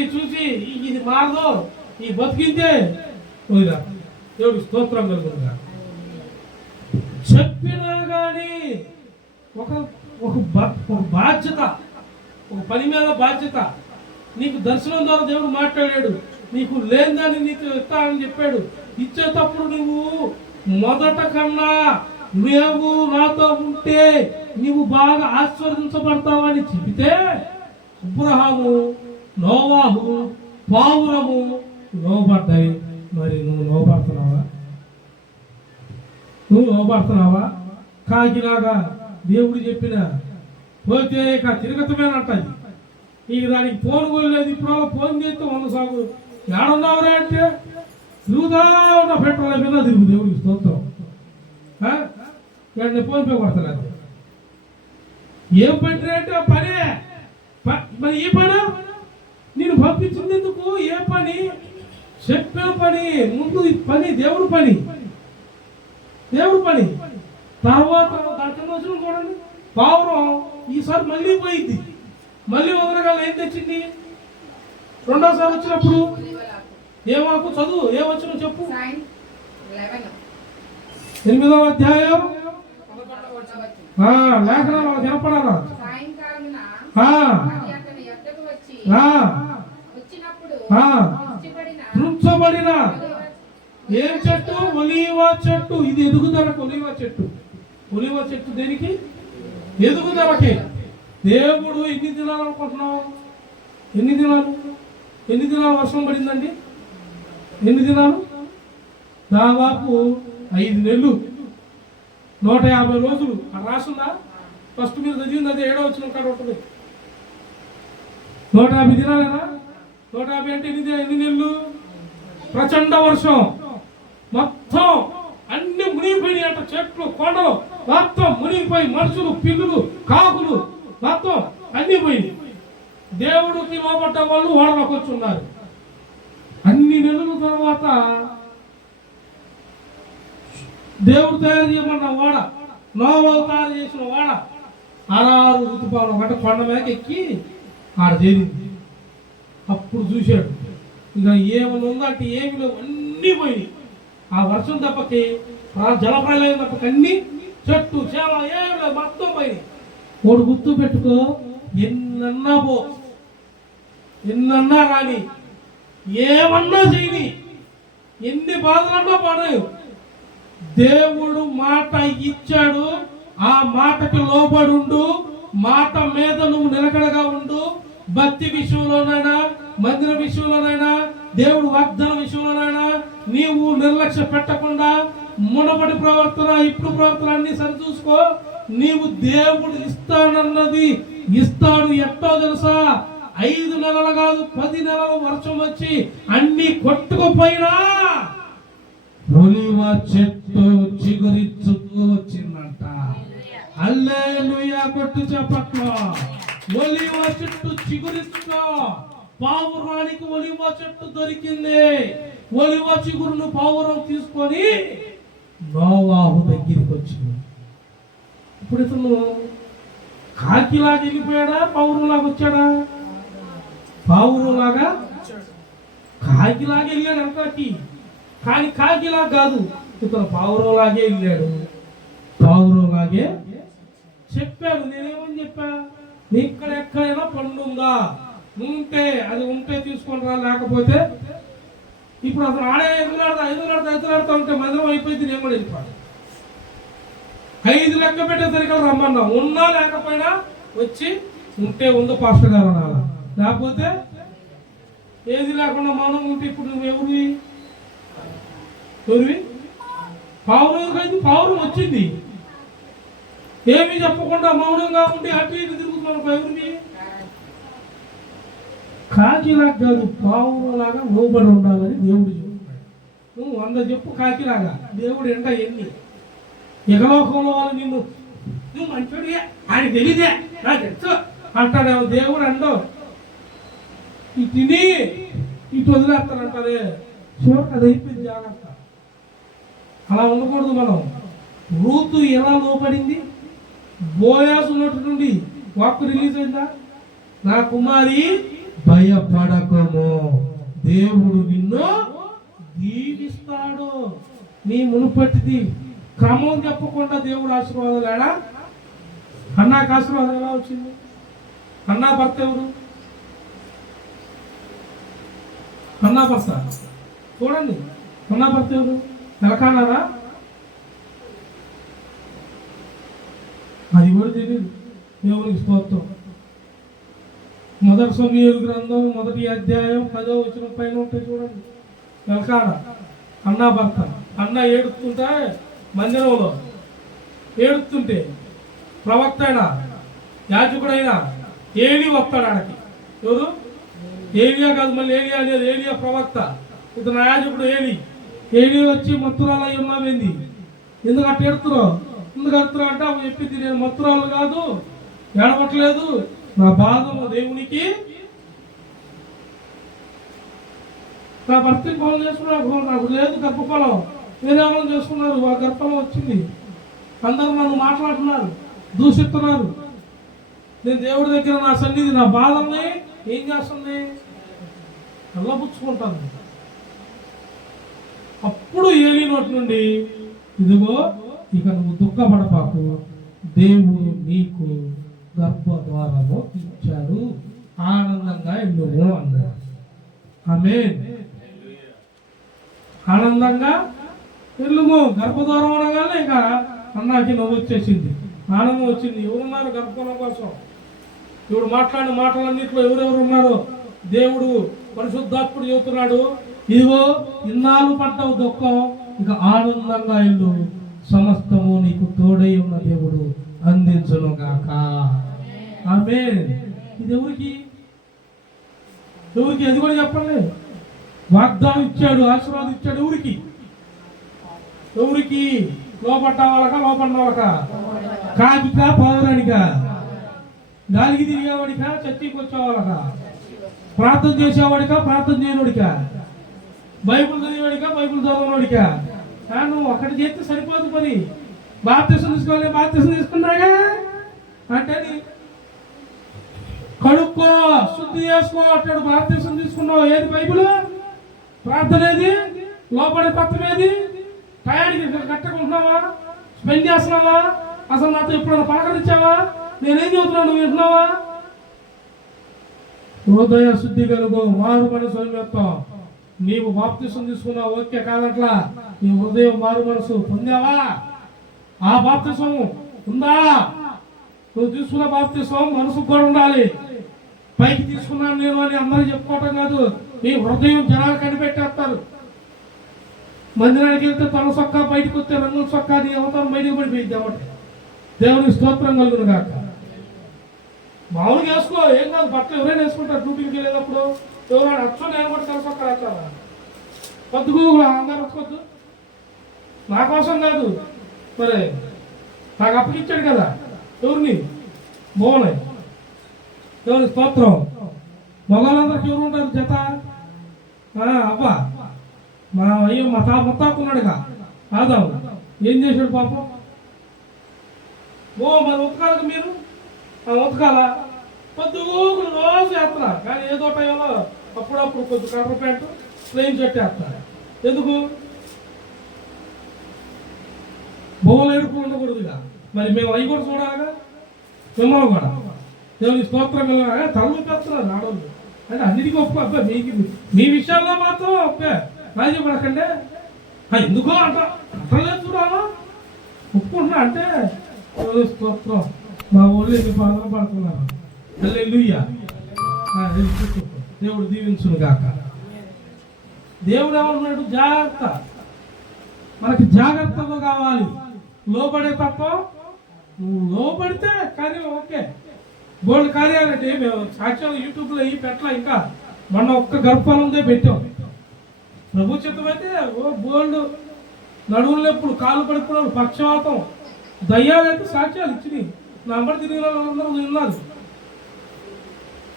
ఇది మారదో, ఈ బతికింతే వదిలా. దేవుడికి స్తోత్రం కలుగుతుందా. చెప్పినా కానీ ఒక ఒక బాధ్యత, ఒక పని మీద బాధ్యత. నీకు దర్శనం ద్వారా దేవుడు మాట్లాడాడు, నీకు లేనిదాన్ని నీకు ఇస్తానని చెప్పాడు. ఇచ్చేటప్పుడు నువ్వు మొదట కన్నా నువ్వు నాతో ఉంటే నువ్వు బాగా ఆశీర్వదించబడతావని చెబితే అబ్రహాము, నోవాహు, పావురము లోబడ్డాయి. మరి నువ్వు లోబడుతున్నావా? నువ్వు లోబడుతున్నావా? కాకిలాగా దేవుడు చెప్పిన పోతే ఇక తిరగతమేనంటది. ఇక దానికి ఫోన్ కొనలేదు. ఇప్పుడు ఫోన్ చేస్తే 100 సాగులు ఏడున్నావురా అంటే తిరుగుతా ఉన్న పెట్రోల్ అయిపోయిందా తిరుగు. దేవుడికి స్తోత్రం. నేను ఫోన్ పే కొడతలేదు. ఏం పని అంటే పనే. మరి ఏ పని? నేను పంపించింది ఎందుకు? ఏ పని? చెప్పిన పని. ముందు పని దేవుడు పని, దేవుడు పని. తర్వాత దాంట్లో వచ్చిన చూడండి, పావురం ఈసారి మళ్ళీ పోయింది. మళ్ళీ వదలగాల ఏం తెచ్చింది? రెండోసారి వచ్చినప్పుడు ఏమాకు చదువు, ఏమొచ్చిన చెప్పు. 8వ అధ్యాయం లేఖనాలు వాళ్ళకి వినపడాలా? తృప్చబడిన ఏం చెట్టు? ఒలీవ చెట్టు. ఇది ఎదుగుదలకు ఒలీవ చెట్టు. ఒలీవ చెట్టు దేనికి? ఎదుగుదలకి. దేవుడు ఎన్ని దినాలు అనుకుంటున్నావు? ఎన్ని దినాలు వర్షం పడిందండి? ఎన్ని దినాలు? దాదాపు 5 నెలలు, 150 రోజులు. అది రాసుందా? ఫస్ట్ మీరు చదివింది అదే, 7వ వచనం కాడ ఉంటుంది. 150 దినాలేనా? 150 అంటే ఎన్ని నెలలు? ప్రచండ వర్షం. మొత్తం అన్ని మునిగిపోయినాయి అంట. చెట్లు, కొండలు మొత్తం మునిగిపోయి, మనుషులు, పిల్లులు, కాకులు మొత్తం అన్ని పోయింది. దేవుడికి లోపడ్డ వాళ్ళు ఓడలోకి వచ్చి ఉన్నారు. అన్ని నెలల తర్వాత దేవుడు తయారు చేయమన్న ఓడ, నోవాహు తయారు చేసిన ఓడ 6 ఋతుపాలు అంటే కొండ మీద ఎక్కి ఆడ చేరింది. అప్పుడు చూశాడు ఇక ఏమైనా ఉందంటే ఏమి లేవు, అన్నీ పోయినాయి. ఆ వర్షం తప్పకి, జలప్రలయం తప్పకి అన్ని చెట్టు చేమ ఏమి లేవు, మొత్తం పోయినాయి. ఒకటి గుర్తు పెట్టుకో, ఎన్నన్నా పో, ఎన్నన్నా రాని, ఏమన్నా చేయని, ఎన్ని బాధలన్నా పడవు, దేవుడు మాట ఇచ్చాడు. ఆ మాటకి లోబడి ఉండు. మాట మీద నువ్వు నిలకడగా ఉండు. భక్తి విషయంలోనైనా, మందిర విషయంలోనైనా, దేవుడు వాగ్దానం విషయంలోనైనా నీవు నిర్లక్ష్య పెట్టకుండా మునపటి ప్రవర్తన, ఇప్పుడు ప్రవర్తన అన్ని సరిచూసుకో. నీవు దేవుడు ఇస్తానన్నది ఇస్తాడు. ఎట్టో తెలుసా? 5 నెలలు కాదు, 10 నెలలు వర్షం వచ్చి అన్ని కొట్టుకుపోయినా ఒలీవ చెట్టు చిగురించుకు వచ్చిందంట. హల్లెలూయా. కొట్టు చప్పట్లు. ఒలీవ చెట్టు చిగురిస్తూ పావురానికి ఒలీవ చెట్టు దొరికింది. ఒలీవ చిగురును పావురం తీసుకొని నోవాహు దగ్గరికి వచ్చింది. ఇప్పుడు ఇతను కాకిలాగా వెళ్ళిపోయాడా, పావురంలాగా వచ్చాడా? పావురంలాగా, కాకిలాగా వెళ్ళాడు వెనకాకి. కానీ కాకిలా కాదు, ఇతను పావురంలాగే వెళ్ళాడు. పావురంలాగే చెప్పాడు. నేనేమని చెప్పా? నీ ఇక్కడ ఎక్కడైనా పండు ఉందా? ఉంటే అది ఉంటే తీసుకొని రా, లేకపోతే ఇప్పుడు అతను ఆడే ఎదురాడుతా ఉంటే మధురం అయిపోయింది. నేను కూడా వెళ్ళిపోయాను. 5 లెక్క పెట్టేసరికి రమ్మన్నా. ఉన్నా లేకపోయినా వచ్చి ఉంటే ఉంది పాస్టర్ గారు అనాలా, లేకపోతే ఏది లేకుండా మనం ఉంటే ఇప్పుడు నువ్వు ఎవరివి? పావురం వచ్చింది. ఏమీ చెప్పకుండా మౌనంగా ఉండి అటు ఇటు తిరుగుతున్నాను. ఎవరివి? కాకిలాగా కాదు, పావురంలాగా లోబడి ఉండాలని దేవుడు చెప్తున్నాడు. నువ్వు 100 చెప్పు కాకిలాగా, దేవుడు ఎంట ఎన్ని ఇహలోకంలో వాళ్ళు నువ్వు మంచోడి ఆయన తెలియదే నాకు తెలుసు అంటాడేమో. దేవుడు అండో ఈ తిని ఇటు వదిలేస్తానంటారే. చూడక అది అయిపోయింది. జాగ్రత్త. అలా ఉండకూడదు మనం. రూతు ఎలా లోపడింది? బోయాసు నోటి నుండి వాక్కు రిలీజ్ అయిందా? నా కుమారి భయపడకము, దేవుడు నిన్ను దీవిస్తాడు. నీ మునుపటిది క్రమం చెప్పకుండా దేవుడు ఆశీర్వాదాలు ఏడా? అన్నాకు ఆశీర్వాదం ఎలా వచ్చింది? అన్నా భర్త ఎవరు? అన్నా భర్త చూడండి. అన్నా భర్త ఎవరు? ఎలకానారా? అది కూడా తెలియదు. దేవునికి స్తోత్రం. మొదటి సమూయేలు గ్రంథం 1వ అధ్యాయం 10వ వచనం పైన ఉంటాయి చూడండి. ఎలకానా అన్నా భర్త. అన్న ఏడుస్తుంటే మందిరంలో ఏడుస్తుంటే ప్రవక్త అయినా యాజకుడైనా ఏలి వస్తాడు ఆడకి. ఎవరు? ఏలియా కాదు, మళ్ళీ ఏలియా అనేది ఏలియా ప్రవక్త. ఇతను యాజకుడు ఏలి వచ్చి మత్తురాలు అయి ఉన్నామేంది, ఎందుకు అట్ట ఎడుతున్నావు, ఎందుకు ఎడుతున్నావు అంటే అవి చెప్పింది, నేను మత్తురాలు కాదు, ఏడవట్లేదు, నా బాధము దేవునికి. నా భర్తకి ఫోన్ చేసుకున్నాడు, నాకు లేదు గర్భఫలం, వేరేవాళ్ళు చేసుకున్నారు, ఆ గర్భఫలం వచ్చింది. అందరూ నన్ను మాట్లాడుతున్నారు, దూషిస్తున్నారు. నేను దేవుడి దగ్గర నా సన్నిధి, నా బాధల్ని ఏం చేస్తుంది, నల్లబుచ్చుకుంటాను. అప్పుడు ఏలి నోటి నుండి, ఇదిగో ఇక నువ్వు దుఃఖపడపాకు, దేవుడు నీకు గర్భద్వారము ఇచ్చాడు, ఆనందంగా ఎల్లుము అన్నాడు. ఆమేన్. ఆనందంగా ఎల్లుము. గర్భద్వారం అనగానే ఇంకా అన్నాకి నవ్వు వచ్చేసింది, ఆనందం వచ్చింది. ఎవరున్నారు గర్భఫలం కోసం? ఇప్పుడు మాట్లాడిన మాటలన్నింటిలో ఎవరెవరు ఉన్నారో దేవుడు పరిశుద్ధాత్ముడు చెబుతున్నాడు, ఇదిగో ఇన్నాళ్ళు పడ్డవు దుఃఖం, ఇక ఆనందంగా ఇల్లు, సమస్తము నీకు తోడై ఉన్న దేవుడు అందించును గాక. ఆమేన్. ఇది ఎవరికి? అది కూడా చెప్పండి. వాగ్దానం ఇచ్చాడు, ఆశీర్వాదం ఇచ్చాడు. ఎవరికి? లోపడ్డ వాళ్ళక, లోపడిన వాళ్ళక, కాకికా పౌరానికా, గాలికి తిరిగేవాడికా, చర్చికి వచ్చేవాళ్ళక, ప్రార్థన చేసేవాడికా, ప్రార్థన చేయనోడికా, బైబుల్ చదివేవాడికా, బైబుల్ చదవనోడికా? నువ్వు అక్కడ చేస్తే సరిపోదు. మరి బాప్తిసం తీసుకోవాలి, బాప్తిసం తీసుకున్నాగా అంటే కడుక్కో, శుద్ధి చేసుకో అంటాడు. బాప్తిసం తీసుకున్నావు, ఏది బైబుల్? ప్రార్థన ఏది? లోపడే తత్వం ఏది? టయానికి కట్టుకుంటున్నావా? స్పెండ్ చేస్తున్నావా? అసలు నాతో ఎప్పుడైనా పలకరించావా? నేనేం చెబుతున్నాను, నువ్వు వింటున్నావా? హృదయ శుద్ధి కలుగు, మారు మనసు మొత్తం. నీవు బాప్తిసం తీసుకున్నావు, ఓకే కాదట్లా. నీ హృదయం మారు మనసు పొందావా? ఆ బాప్తిసం ఉందా? నువ్వు తీసుకున్న బాప్తిసం మనసుకు కూడా ఉండాలి. పైకి తీసుకున్నాను నేను అని అందరూ చెప్పుకోవటం కాదు. నీ హృదయం జనాలు కనిపెట్టేస్తారు. మందిరానికి వెళ్తే తన సొక్కా, బయటకు వస్తే రంగుల సొక్కా, నీ అవతారం బయటకు పడిపోయింది. అన్నమాట. దేవునికి స్తోత్రం కలుగును గాక. మామూలుగా వేసుకో, ఏం కాదు. బట్టలు ఎవరైనా వేసుకుంటారు డ్యూటీకి వెళ్ళేటప్పుడు. ఎవరైనా అచ్చో నేను కూడా తన సొక్క రాస్తారా? పొద్దుకు అందరూ వచ్చుకోవద్దు, నా కోసం కాదు. మరి నాకు అప్పగిచ్చాడు కదా, ఎవరిని? బాగున్నాయి. దేవుని స్తోత్రం. మగవాళ్ళందరికి ఎవరు ఉంటారు జత? అబ్బా, మా అయ్యో మా ముత్తాకున్నాడుగా ఆదాం, ఏం చేశాడు పాపం? మరి ఉతకాలకు మీరు ఉతకాల పొద్దుగూకులు రోజు వేస్తున్నారు. కానీ ఏదో టైంలో అప్పుడప్పుడు కొంచెం కర్ర ప్యాంటు, ప్లెయిన్ షర్ట్ వేస్తారు. ఎందుకు? బోలు ఎడుపులు ఉండకూడదుగా. మరి మేము అవి కూడా చూడాలిగా, మిమ్మల్ని కూడా. దేవుని స్తోత్రం కలిగిన తలలు పెడుతున్నారు ఆడవాళ్ళు. అంటే అన్నిటికీ ఒప్పు. అబ్బా మీ విషయాల్లో మాత్రం ఒప్పే, రాజీ పడకండి. ఎందుకో అంట అసలేదు చూడాలా, ఒప్పుకుంటున్నా అంటే దేవుని స్తోత్రం. మా ఊళ్ళో ఎన్ని పాటలు పడుతున్నారు. హల్లెలూయా. దేవుడు దీవించును గాక. దేవుడు ఏమన్నాడు? జాగ్రత్త. మనకి జాగ్రత్తగా కావాలి. లోబడే తప్ప, నువ్వు లోబడితే కార్యం ఓకే. బోల్డ్ కార్యాలంటే మేము సాక్ష్యాలు యూట్యూబ్లో ఈ పెట్టలా. ఇంకా మొన్న ఒక్క గర్భఫలందే పెట్టాం. ప్రభు చిత్తమైతే బోల్డ్ నడువులు ఎప్పుడు, కాలు పడిపోవడం, పక్షవాతం, దయ్యాలైతే సాక్ష్యాలు ఇచ్చినాయి. నా అంబడి తిరిగిన వాళ్ళందరూ విన్నారు.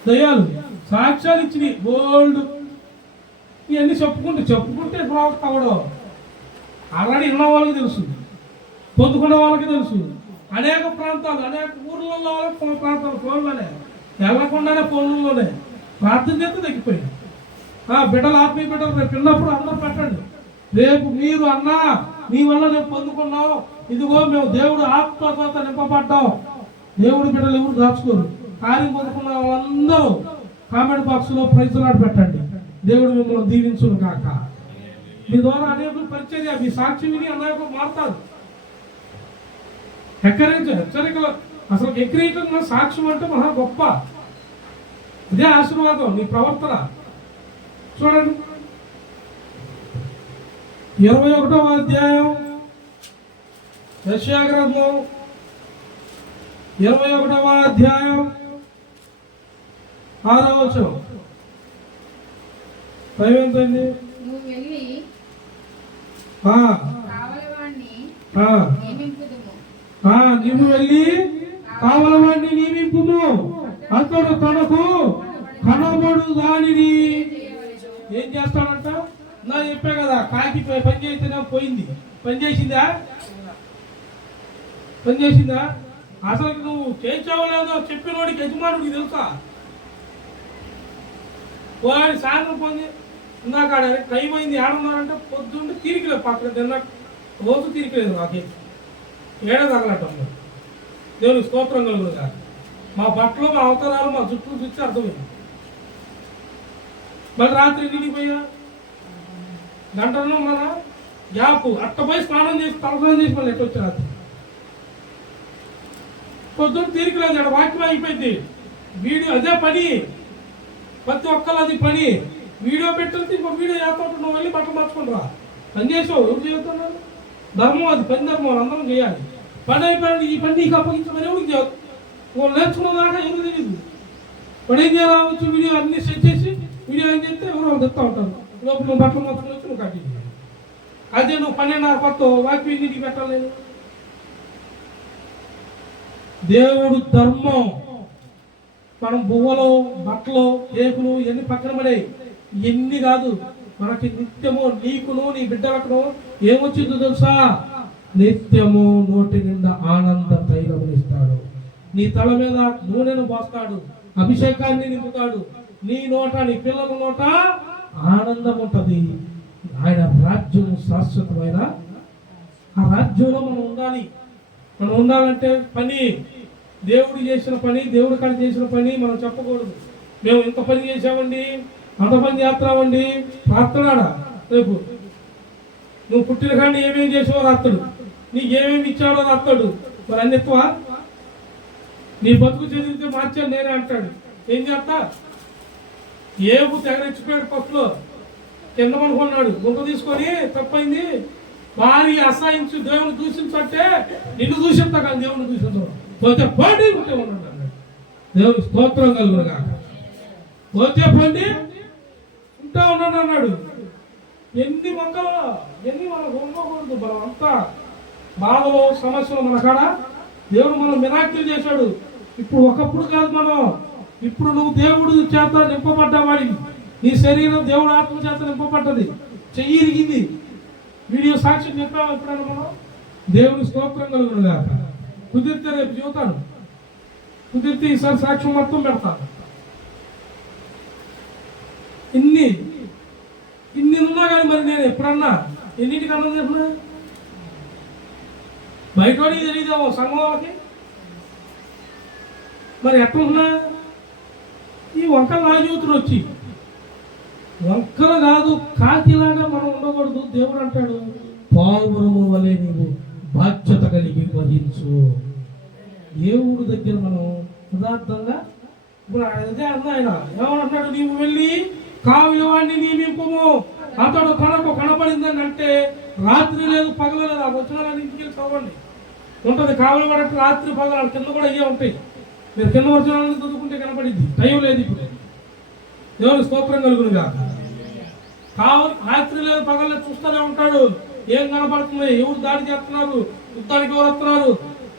దయ్యాలు సాక్ష్యాలు ఇచ్చినాయి బోల్డ్. ఇవన్నీ చెప్పుకుంటే ప్రవక్త అవడం ఆల్రెడీ ఉన్న వాళ్ళకి తెలుసు, పొందుకున్న వాళ్ళకి తెలుసు. అనేక ప్రాంతాలు, అనేక ఊర్లలో వాళ్ళకి ప్రాంతాలు ఫోన్లోనే, వెళ్ళకుండానే ఫోన్లలోనే ప్రార్థన చేస్తే తగ్గిపోయింది. బిడ్డలు, ఆత్మీయ బిడ్డలు రేపు పిల్లప్పుడు అందరూ పెట్టండి. రేపు మీరు అన్నా నీ వల్ల నేను పొందుకున్నాం, ఇదిగో మేము దేవుడు ఆత్మతో నింపబడ్డాం. దేవుడి బిడ్డలు ఎవరు దాచుకోరు. కార్యం పొందుకున్న వాళ్ళందరూ కామెంట్ బాక్స్ లో ప్రైజ్ లాట్ పెట్టండి. దేవుడు మిమ్మల్ని దీవించును కాక. మీ ద్వారా అనేకులు పరిచర్య, మీ సాక్షి విని అనేకులు మారుతారు. హెచ్చరికలు అసలు ఎక్కిరీతంగా సాక్ష్యం అంటే మహా గొప్ప. ఇదే ఆశీర్వాదం నీ ప్రవర్తన. చూడండి 21వ అధ్యాయం యెషయా గ్రంథం 21వ అధ్యాయం 6వ వచనం. టైం ఎంతండి? నీవు వెళ్ళి కావలవాడిని నియమింపుము, అతడు తనకు కనబడు దానిని ఏం చేస్తాడంట? నా చెప్పా కదా, కాకి పని చేస్తేనే పోయింది. పని చేసిందా? పని చేసిందా? అసలు నువ్వు చేయించావో లేదో చెప్పినోడికి యజమానుడికి తెలుసా? వాడి సాయంత్రం పొంది ఇందాక టైం అయింది ఏడున్నారంటే పొద్దుంటే తీరికలేదు. పక్కన తిన్న రోజు తీరికలేదు. నాకేం ఏడ తగలటం. దేవుని స్తోత్రం కలుగును కాదు. మా బట్టలు, మా అవతారాలు, మా చుట్టూ చూస్తే అర్థమైంది. మళ్ళీ రాత్రి నిండిపోయా గంటలో మన గ్యాప్ అట్టపోయి స్నానం చేసి తలస్నానం చేసి మళ్ళీ ఎట్టొచ్చి రాత్రి పొద్దున్న తీరికలేదు. అక్కడ వాక్యం అయిపోయింది. వీడియో అదే పని, ప్రతి ఒక్కరు అది పని. వీడియో పెట్టితే ఇంకో వీడియో చేస్తా నువ్వు వెళ్ళి బట్టలు మార్చుకుంటారా? పని చేసావు, ఎవరు చేస్తున్నారు? ధర్మం అది, పని ధర్మం అందరం చేయాలి. పని అయిపోయింది. ఈ పని నీకు అప్పగించమని ఎవరికి చేయదు. వాళ్ళు నేర్చుకున్నదాకా ఎవరు తెలియదు. పని ఏం చేయాలి? వచ్చి వీడియో అన్ని సెట్ చేసి వీడియో ఏం చేస్తే ఎవరు తెస్తా ఉంటారు. లోపల నువ్వు బట్టలు మార్చుకుని వచ్చి నువ్వు కట్టి అదే నువ్వు 12:30 కొత్త వాక్యం నీకు పెట్టలేదు. దేవుడు ధర్మం. మనం బువ్వలు, బట్టలు, కేకులు ఇవన్నీ పక్కన పడే ఇవన్నీ కాదు. మనకి నిత్యము నీకును నీ బిడ్డలకును ఏమొచ్చిందో తెలుసా? నిత్యము నోటి నిండా ఆనంద తైలమునిస్తాడు. నీ తల మీద నూనెను పోస్తాడు, అభిషేకాన్ని నింపుతాడు. నీ నోట, నీ పిల్లల నోట ఆనందం ఉంటది. ఆయన రాజ్యం శాశ్వతమైన ఆ రాజ్యంలో మనం ఉండాలి. మనం ఉండాలంటే పని, దేవుడు చేసిన పని, దేవుడి కాడ చేసిన పని మనం చెప్పకూడదు. మేము ఇంత పని చేసామండి, అంత పని చేస్తామండి. రాత్రాడా రేపు నువ్వు పుట్టిన కానీ ఏమేమి చేసావో రాత్రుడు, నీకు ఏమేమి ఇచ్చాడో రాత్తాడు. మరి అన్నిత్వా నీ బతుకు చదివితే మార్చాను నేనే అంటాడు. ఏం చేస్తా? ఏపు తెగరెచ్చిపోయాడు. ఫస్ట్లో కింద పనుకున్నాడు, గుంట తీసుకొని తప్పైంది భారీ అసహించు దేవుని దూషించంటే నిన్ను దూషిస్తా కానీ దేవుని దూషించడం పోతే పండి ఉంటే ఉన్నాడు అన్నాడు. దేవుని స్తోత్రం కలుగును కాక. పోతే పండి ఉంటా ఉన్నాడు అన్నాడు. ఎన్ని మొక్కలు ఎన్ని మనకు ఉండకూడదు. మనం అంతా బాధలు, సమస్యలు మన కాడ దేవుడు మనం మిరాకిల్ చేశాడు. ఇప్పుడు ఒకప్పుడు కాదు మనం, ఇప్పుడు నువ్వు దేవుడు చేత నింపబడ్డావాడి. నీ శరీరం దేవుడు ఆత్మ చేత నింపబడ్డది. చెయ్యి ఇరిగింది. వీడియో సాక్ష్యం చెప్పాము ఎప్పుడైనా మనం. దేవుని స్తోత్రం కలుగును కాక. కుదిరితే రేపు చెబుతాను, కుదిరితే ఈసారి సాక్ష్యం మొత్తం పెడతాను. ఇన్ని ఉన్నా కానీ మరి నేను ఎప్పుడన్నా ఎన్నింటికి అన్నం చెప్పినా బయటోడికి తెలియదేమో సంఘం వాళ్ళకి. మరి ఎట్లున్నా ఈ వంకలు రాజూతులు వచ్చి వంకలు కాదు కాకిలాగా మనం ఉండకూడదు. దేవుడు అంటాడు, పావురము వలె నీవు బాధ్యత కలిగి వహించు. దేవుడు దగ్గర మనం పదార్థంగా ఇప్పుడు అదే అన్న ఆయన ఏమన్నాడు? నీవు వెళ్ళి కావిలి వాడిని నియమింపము, అతడు కనకు కనపడిందని. అంటే రాత్రి లేదు పగల లేదు. ఆ వచనాలన్నీ ఇంటికి వెళ్ళి చదవండి ఉంటుంది. కావిలి వాడంటే రాత్రి పగల కింద కూడా అయ్యే ఉంటాయి. మీరు కింద వచనాలను చదువుకుంటే కనపడింది. టైం లేదు ఇప్పుడు. దేవుని స్తోత్రం కలుగును కాక. కావాలి రాత్రి లేదు పగల చూస్తూనే ఉంటాడు. ఏం కనపడుతుంది? ఎవరు దాడి చేస్తున్నారు? యుద్ధానికి ఎవరు వస్తున్నారు?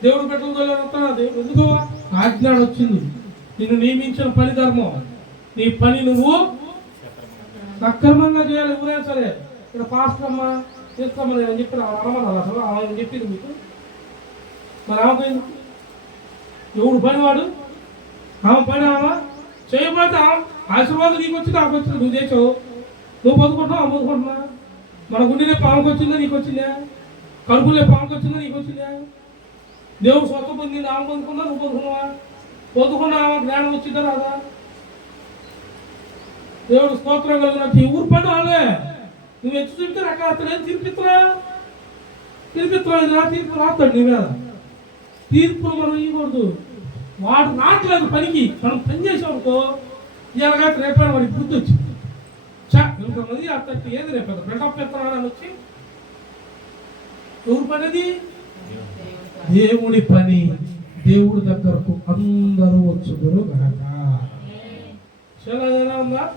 దేవుడు పెట్టలు వస్తున్నారు. ఎందుకు ఆజ్ఞానం వచ్చింది. నిన్ను నియమించిన పని ధర్మం. నీ పని నువ్వు సక్రమంగా చేయాలి. ఎవరైనా సరే ఇక్కడ పాస్టర్ అమ్మ చేస్తామని నేను చెప్పిన అమ్మన్నారు. అసలు ఆమె చెప్పింది మీకు. మరి ఆమె ఎవడు పని వాడు, ఆమె పని ఆమె చేయబోతే ఆశీర్వాదం నీకు వచ్చింది, ఆమెకు వచ్చింది. నువ్వు చేసావు, నువ్వు బతుకుంటున్నావు, ఆమె బతుకుంటున్నా. మన గుండె రేపు ఆమెకు వచ్చిందా నీకు వచ్చిందా? కడుపులే పాముకు వచ్చిందా నీకు వచ్చిందా? దేవుడు స్వత పొందింది, ఆమె పొందుకున్నా, నువ్వు పొందుకున్నావా? పొందుకున్నా జ్ఞానం వచ్చిందా రాదా? దేవుడు స్తోత్రం కలిగినట్టు ఈ ఊరు పని వాళ్ళే. నువ్వు ఎచ్చు చూపితే అక్కడ అతను తీర్పిస్తున్నా ఇది రా తీర్పు రాస్తాడు నీ మీద. తీర్పును మనం ఇవ్వకూడదు. వాడు రావట్లేదు పనికి, మనం పని చేసామనుకో ఇలాగా రేపైనా వాడికి గుర్తు వచ్చింది. ఎంతమంది అతనికి ఏది రేపు బిల్డప్ ఎత్తానని వచ్చి ఎవరు పనిది? దేవుడి పని. దేవుడి దగ్గరకు అందరూ వచ్చుదురు గనక.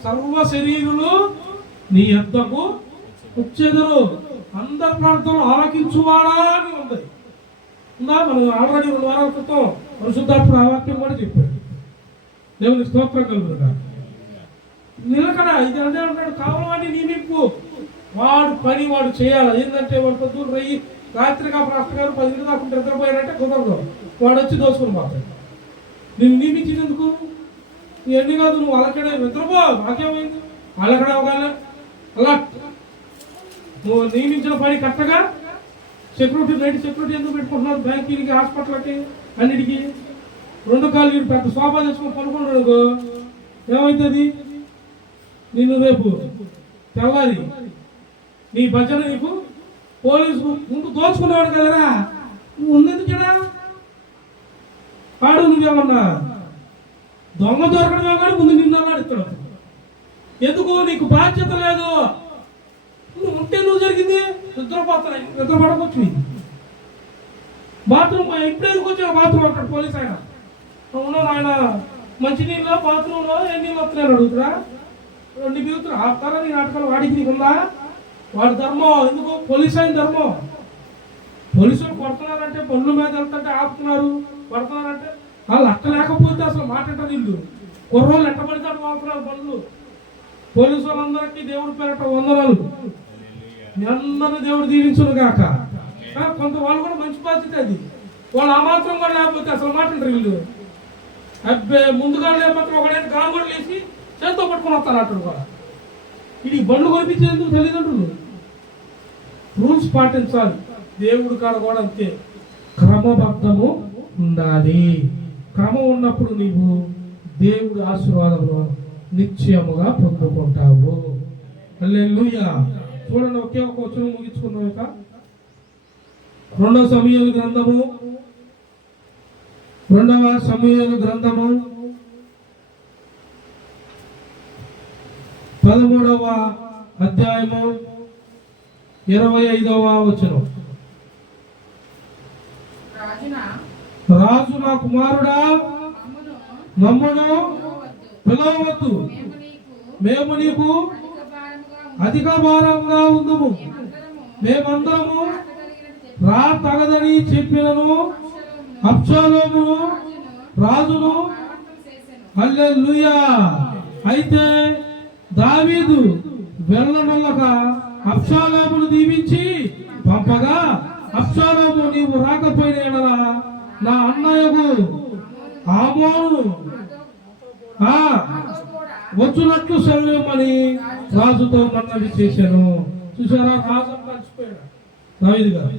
సర్వ శరీరులు నీ యొద్దకు వచ్చేదరు. అందరి ప్రార్థనలు ఆలకించువాడా అని ఉంది. మనం ఆల్రెడీ 2 వారాల క్రితం పరిశుద్ధాత్ముడు ఆ వాక్యం కూడా చెప్పాడు. దేవుని స్తోత్రం కలుగుతుంది. నిలకడ ఇది అదే అంటాడు, కావాలని నియమింపు. వాడు పని వాడు చేయాలి. ఏంటంటే వాడు పొద్దున్న రాత్రిగా ప్రాస్టర్ గారు 10 దాకా నిద్రపోయాడంటే కుదరదు. వాడు వచ్చి దోసుకుని పోతాడు. నేను నియమించినందుకు ఇవన్నీ కాదు. నువ్వు వాళ్ళకడే నిద్రపో, నాకేమైంది? వాళ్ళకడే అవగానే అలా నువ్వు నియమించిన పని కరెక్ట్గా సెక్యూరిటీ నైట్ సెక్యూరిటీ ఎందుకు పెట్టుకుంటున్నారు? బ్యాంకులకి, హాస్పిటల్కి, అన్నిటికీ 2 కాళ్ళు పెద్ద సోఫా తెచ్చుకొని పడుకుంటాడు. ఏమవుతుంది? నిన్ను రేపు తెల్లారి నీ భజన నీకు పోలీసు ముందు దోచుకునేవాడు కదరా. నువ్వు ఉన్నందుకేనా? వాడు నువ్వేమన్నా దొంగ దొరకడమే కానీ ముందు నిన్ను అన్నాడు ఇస్తాడు. ఎందుకు? నీకు బాధ్యత లేదు. నువ్వు ఉంటే నువ్వు జరిగింది నిద్రపోతున్నాయి. నిద్రపడవచ్చు. బాత్రూమ్ ఇప్పుడే ఎందుకు వచ్చా? బాత్రూమ్ అంటాడు పోలీస్ ఆయన. ఉన్నాను ఆయన మంచినీళ్ళ బాత్రూంలో ఎన్ని నీళ్ళు వస్తున్నాయని అడుగుతురా. 2 బీగుతున్నా ఆపుతారా? నీ నాటకాలు వాడికి నీకుందా? వాడి ధర్మం. ఎందుకు? పోలీస్ అయిన ధర్మం. పోలీసులు కొడుతున్నారంటే పనుల మీద వెళ్తుంటే ఆపుతున్నారు, కొడుతున్నారంటే వాళ్ళు అక్క లేకపోతే అసలు మాట్లాడతారు. వీళ్ళు కుర్రోళ్ళు ఎట్ట పడితే వాడుతున్నారు పనులు. పోలీసు వాళ్ళందరికీ దేవుడి పేరట వందనాలు. మీ అందరినీ దేవుడు దీవించును గాక. కొంత వాళ్ళు కూడా మంచి బాధ్యత అది. వాళ్ళు ఆ మాత్రం కూడా లేకపోతే అసలు మాట్లాడరు వీళ్ళు. అబ్బే ముందుగా లేకపోతే ఒకడైనా గాలి కూడా లేచి చేతితో పట్టుకుని వస్తారు అక్కడ కూడా. ఇది బండ్లు కొనిపించేందుకు తల్లిదండ్రులు రూల్స్ పాటించాలి. దేవుడి కాడ కూడా అంతే, క్రమబద్ధము ఉండాలి. క్రమం ఉన్నప్పుడు నీవు దేవుడి ఆశీర్వాదంలో నిశ్చయముగా పొందుకుంటావు. హల్లెలూయా. చూడండి, ఒకే ఒక వచనం ముగించుకున్నాం. ఇక 2వ సమూయేలు గ్రంథము 13వ అధ్యాయము 25వ వచనం. రాజు నా కుమారుడా మమ్మును పిలవవద్దు, మేము నీకు అధిక భారంగా ఉందుము. మేమందరము రా తగదని చెప్పినను అబ్షాలోము రాజును. హల్లెలూయా. అయితే దావీదు వెళ్ళనొల్లగా అబ్షాలోమును దీవించి పంపగా, అబ్షాలోము నీవు రాకపోయిన ఎడల నా అన్నయ్యకు ఆమోను వచ్చునట్లు సెలవుమని రాజుతో మనవి చేశాను. చూసారా, రాజు మర్చిపోయాడు దావీదు గారు.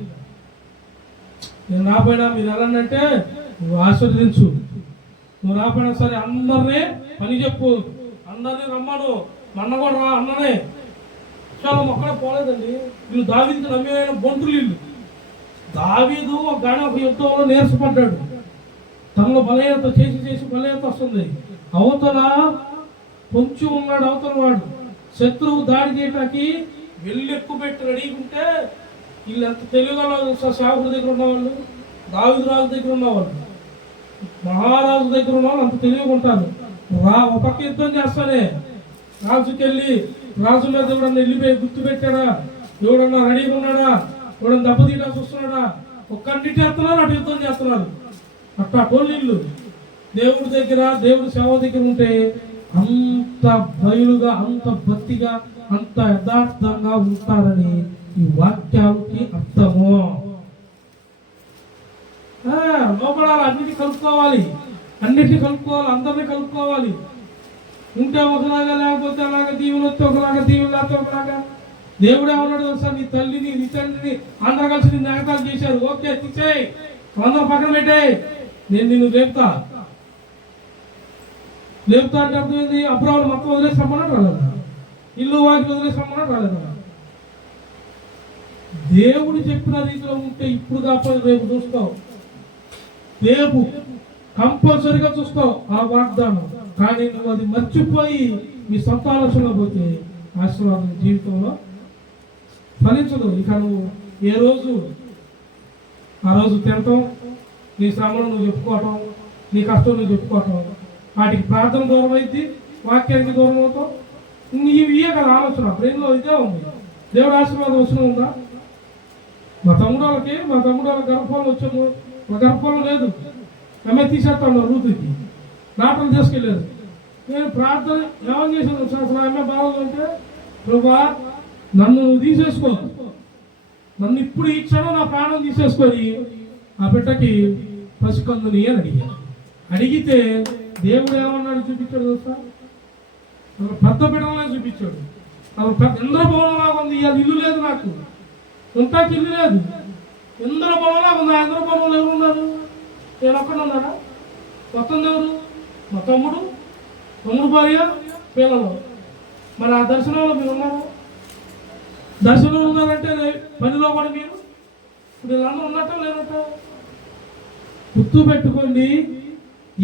నేను రాపోయినా మీరు వెళ్ళండి, నువ్వు ఆశీర్వదించు. నువ్వు రాపోయినా సరే అందరినీ పని చెప్పు, అందరినీ రమ్మను. మన్న కూడా రా అన్ననే. చాలా మొక్కడే పోలేదండి. వీళ్ళు దావీదుకి నమ్మైన బొంటులు వీళ్ళు. దావీదు ఒక యుద్ధంలో నీరసపడ్డాడు. తనలో బలహీనత చేసి బలహీనత వస్తుంది. అవతల పొంచి ఉన్నాడు అవతల వాడు. శత్రువు దాడి చేయటానికి వెళ్ళి ఎక్కువ పెట్టి రెడీగా ఉంటే వీళ్ళు ఎంత తెలివిగా సేవకుడి దగ్గర ఉన్నవాళ్ళు, దావీదు రాజు దగ్గర ఉన్నవాళ్ళు, మహారాజు దగ్గర ఉన్నవాళ్ళు అంత తెలివిగా ఉంటారు. ఒక పక్క యుద్ధం చేస్తానే రాజుకి వెళ్ళి రాజు మీద ఎవడన్నా వెళ్ళిపోయి గుర్తు పెట్టాడా, ఎవడన్నా రెడీగా ఉన్నాడా, ఎవడన్నా దెబ్బతీయడానికి వస్తున్నాడా, ఒక్కన్నిటి చేస్తున్నారు, అటు యుద్ధం చేస్తున్నారు. అట్లా టోళ్ళు దేవుడి దగ్గర దేవుడి సేవ దగ్గర ఉంటే అంత బయలుగా, అంత భక్తిగా, అంత యథార్థంగా ఉంటారని ఈ వాక్యానికి అర్థము. లోపడాలి, అన్నిటిని కలుపుకోవాలి, అందరినీ కలుపుకోవాలి. ఉంటే ఒకలాగా, లేకపోతే అలాగా, దీవులు వస్తే ఒకలాగా, దీవులు లేకపోతే ఒకలాగా. దేవుడు ఏమన్నాడు తెలుసా? నీ తల్లిని నీ తండ్రిని అందరూ కలిసి నిన్ను నాటకాలు చేశారు, ఓకే తీసేయి, అందరూ పక్కన పెట్టే, నేను నిన్ను లేపుతా అంటే అర్థమైంది. అబ్రాహాము మొత్తం వదిలేసి రమ్మన్నాడు, రాలేదా? ఇల్లు వాకి వదిలేసి రమ్మన్నాడు, రాలేదా? దేవుడు చెప్పిన రీతిలో ఉంటే ఇప్పుడు కాకపోతే రేపు చూస్తావు, రేపు కంపల్సరిగా చూస్తావు ఆ వాగ్దానం. కానీ నువ్వు అది మర్చిపోయి మీ సొంత ఆలోచనలో పోతే ఆశీర్వాదం జీవితంలో ఫలించదు. ఇక నువ్వు ఏ రోజు ఆ రోజు తినటం, నీ శ్రమను నువ్వు చెప్పుకోవటం, నీ కష్టం నువ్వు చెప్పుకోవటం, వాటికి ప్రార్థన దూరం అయింది, వాక్యానికి దూరం అవుతావు. ఇవే కదా ఆలోచన, బ్రెయిన్లో ఇదే ఉంది. దేవుడు ఆశీర్వాదం వచ్చిన ఉందా? మా తమ్ముడు వాళ్ళ గర్భంలో వచ్చాము, మా గర్భంలో లేదు, ఆమె తీసేస్తాను రూతుకి, డాక్టర్లు తీసుకెళ్ళారు. నేను ప్రార్థన ఏమని చేశాను అసలు ఆమె బాధలు అంటే, ప్రభా నన్ను తీసేసుకో, నన్ను ఇప్పుడు ఈ క్షణం నా ప్రాణం తీసేసుకొని ఆ బిడ్డకి పసికందుని అని అడిగితే దేవుడు ఏమన్నాడు చూపించాడు తెలుసా? పెద్ద బిడ్డలనే చూపించాడు. ఇంద్రభవనంలాగా ఉంది, అది ఇల్లు లేదు, నాకు ఉంటాకి ఇల్లు లేదు, ఇంద్రభవనంలాగా ఉంది. ఆ ఇంద్రభవనంలో ఎవరు ఉన్నారు? నేను ఒక్కడ ఉన్నాడా? మొత్తం ఎవరు? మా తమ్ముడు భార్య, పిల్లలు. మరి ఆ దర్శనంలో మీరు ఉన్నారు? దర్శనం ఉన్నారంటే పనిలో కూడా మీరు ఇప్పుడు వీళ్ళందరూ ఉన్నట్ట లేనట్ట? గుర్తు పెట్టుకోండి,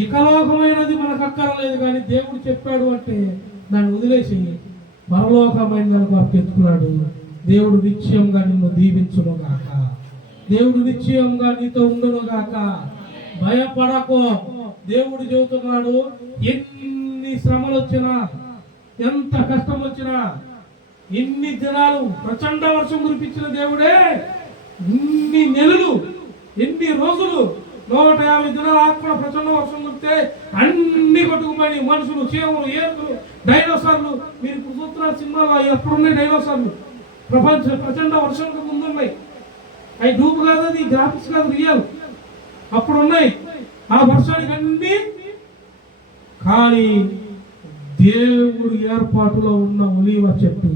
ఇకలోకమైనది మనకు అక్కరలేదు, కానీ దేవుడు చెప్పాడు అంటే దాన్ని వదిలేసి పరలోకమైన దానికి వారికి ఎత్తుకున్నాడు. దేవుడు నిశ్చయంగా నిన్ను దీవించును గాక, దేవుడు నిశ్చయంగా నీతో ఉండును గాక. భయపడకో. దేవుడు చెబుతున్నాడు, ఎన్ని శ్రమలు వచ్చినా, ఎంత కష్టం వచ్చినా, ఎన్ని దినాలు ప్రచండ వర్షం కురిపించిన దేవుడే ఇన్ని నెలలు, ఎన్ని రోజులు, 150 దినాలు ఆత్మ ప్రచండ వర్షం కురితే అన్ని కొట్టుకుపోయి మనుషులు, చేవులు, ఏనుగులు, డైనోసార్లు. మీరు ఇప్పుడు చూస్తున్నారు సినిమాలో ఎప్పుడున్నాయి డైనోసార్లు? ప్రచండ వర్షం ముందున్నాయి. అవి డూపు కాదు, అది గ్రాఫిక్స్ కాదు, రియల్. అప్పుడు ఉన్నాయి ఆ వర్షానికి అన్ని. కానీ దేవుడు ఏర్పాటులో ఉన్న ఒలీవ చెట్టు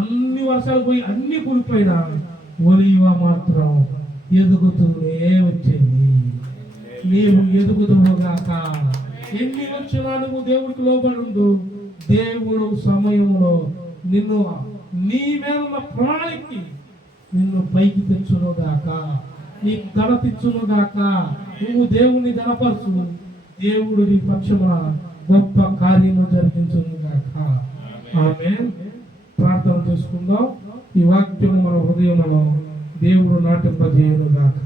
అన్ని వర్షాలు పోయి అన్ని కూలిపోయినా ఒలీవ మాత్రం ఎదుగుతూనే వచ్చింది. నీవు ఎదుగుదువుగాక. ఎన్ని వచ్చినా నువ్వు దేవుడికి లోబడి ఉండు. దేవుడు సమయంలో నిన్ను నీ మీద ఉన్న ప్రణాళికి నిన్ను పైకి తెచ్చునుగాక, నీకు ఘనతిచ్చునుగాక. నువ్వు దేవుణ్ణి ఘనపరచు, దేవుడు నీ పక్షమున గొప్ప కార్యము జరిగించునుగాక. ఆమేన్. ప్రార్థన చేసుకుందాం. ఈ వాక్యం మన హృదయంలో దేవుడు నాటింపజేయునుగాక.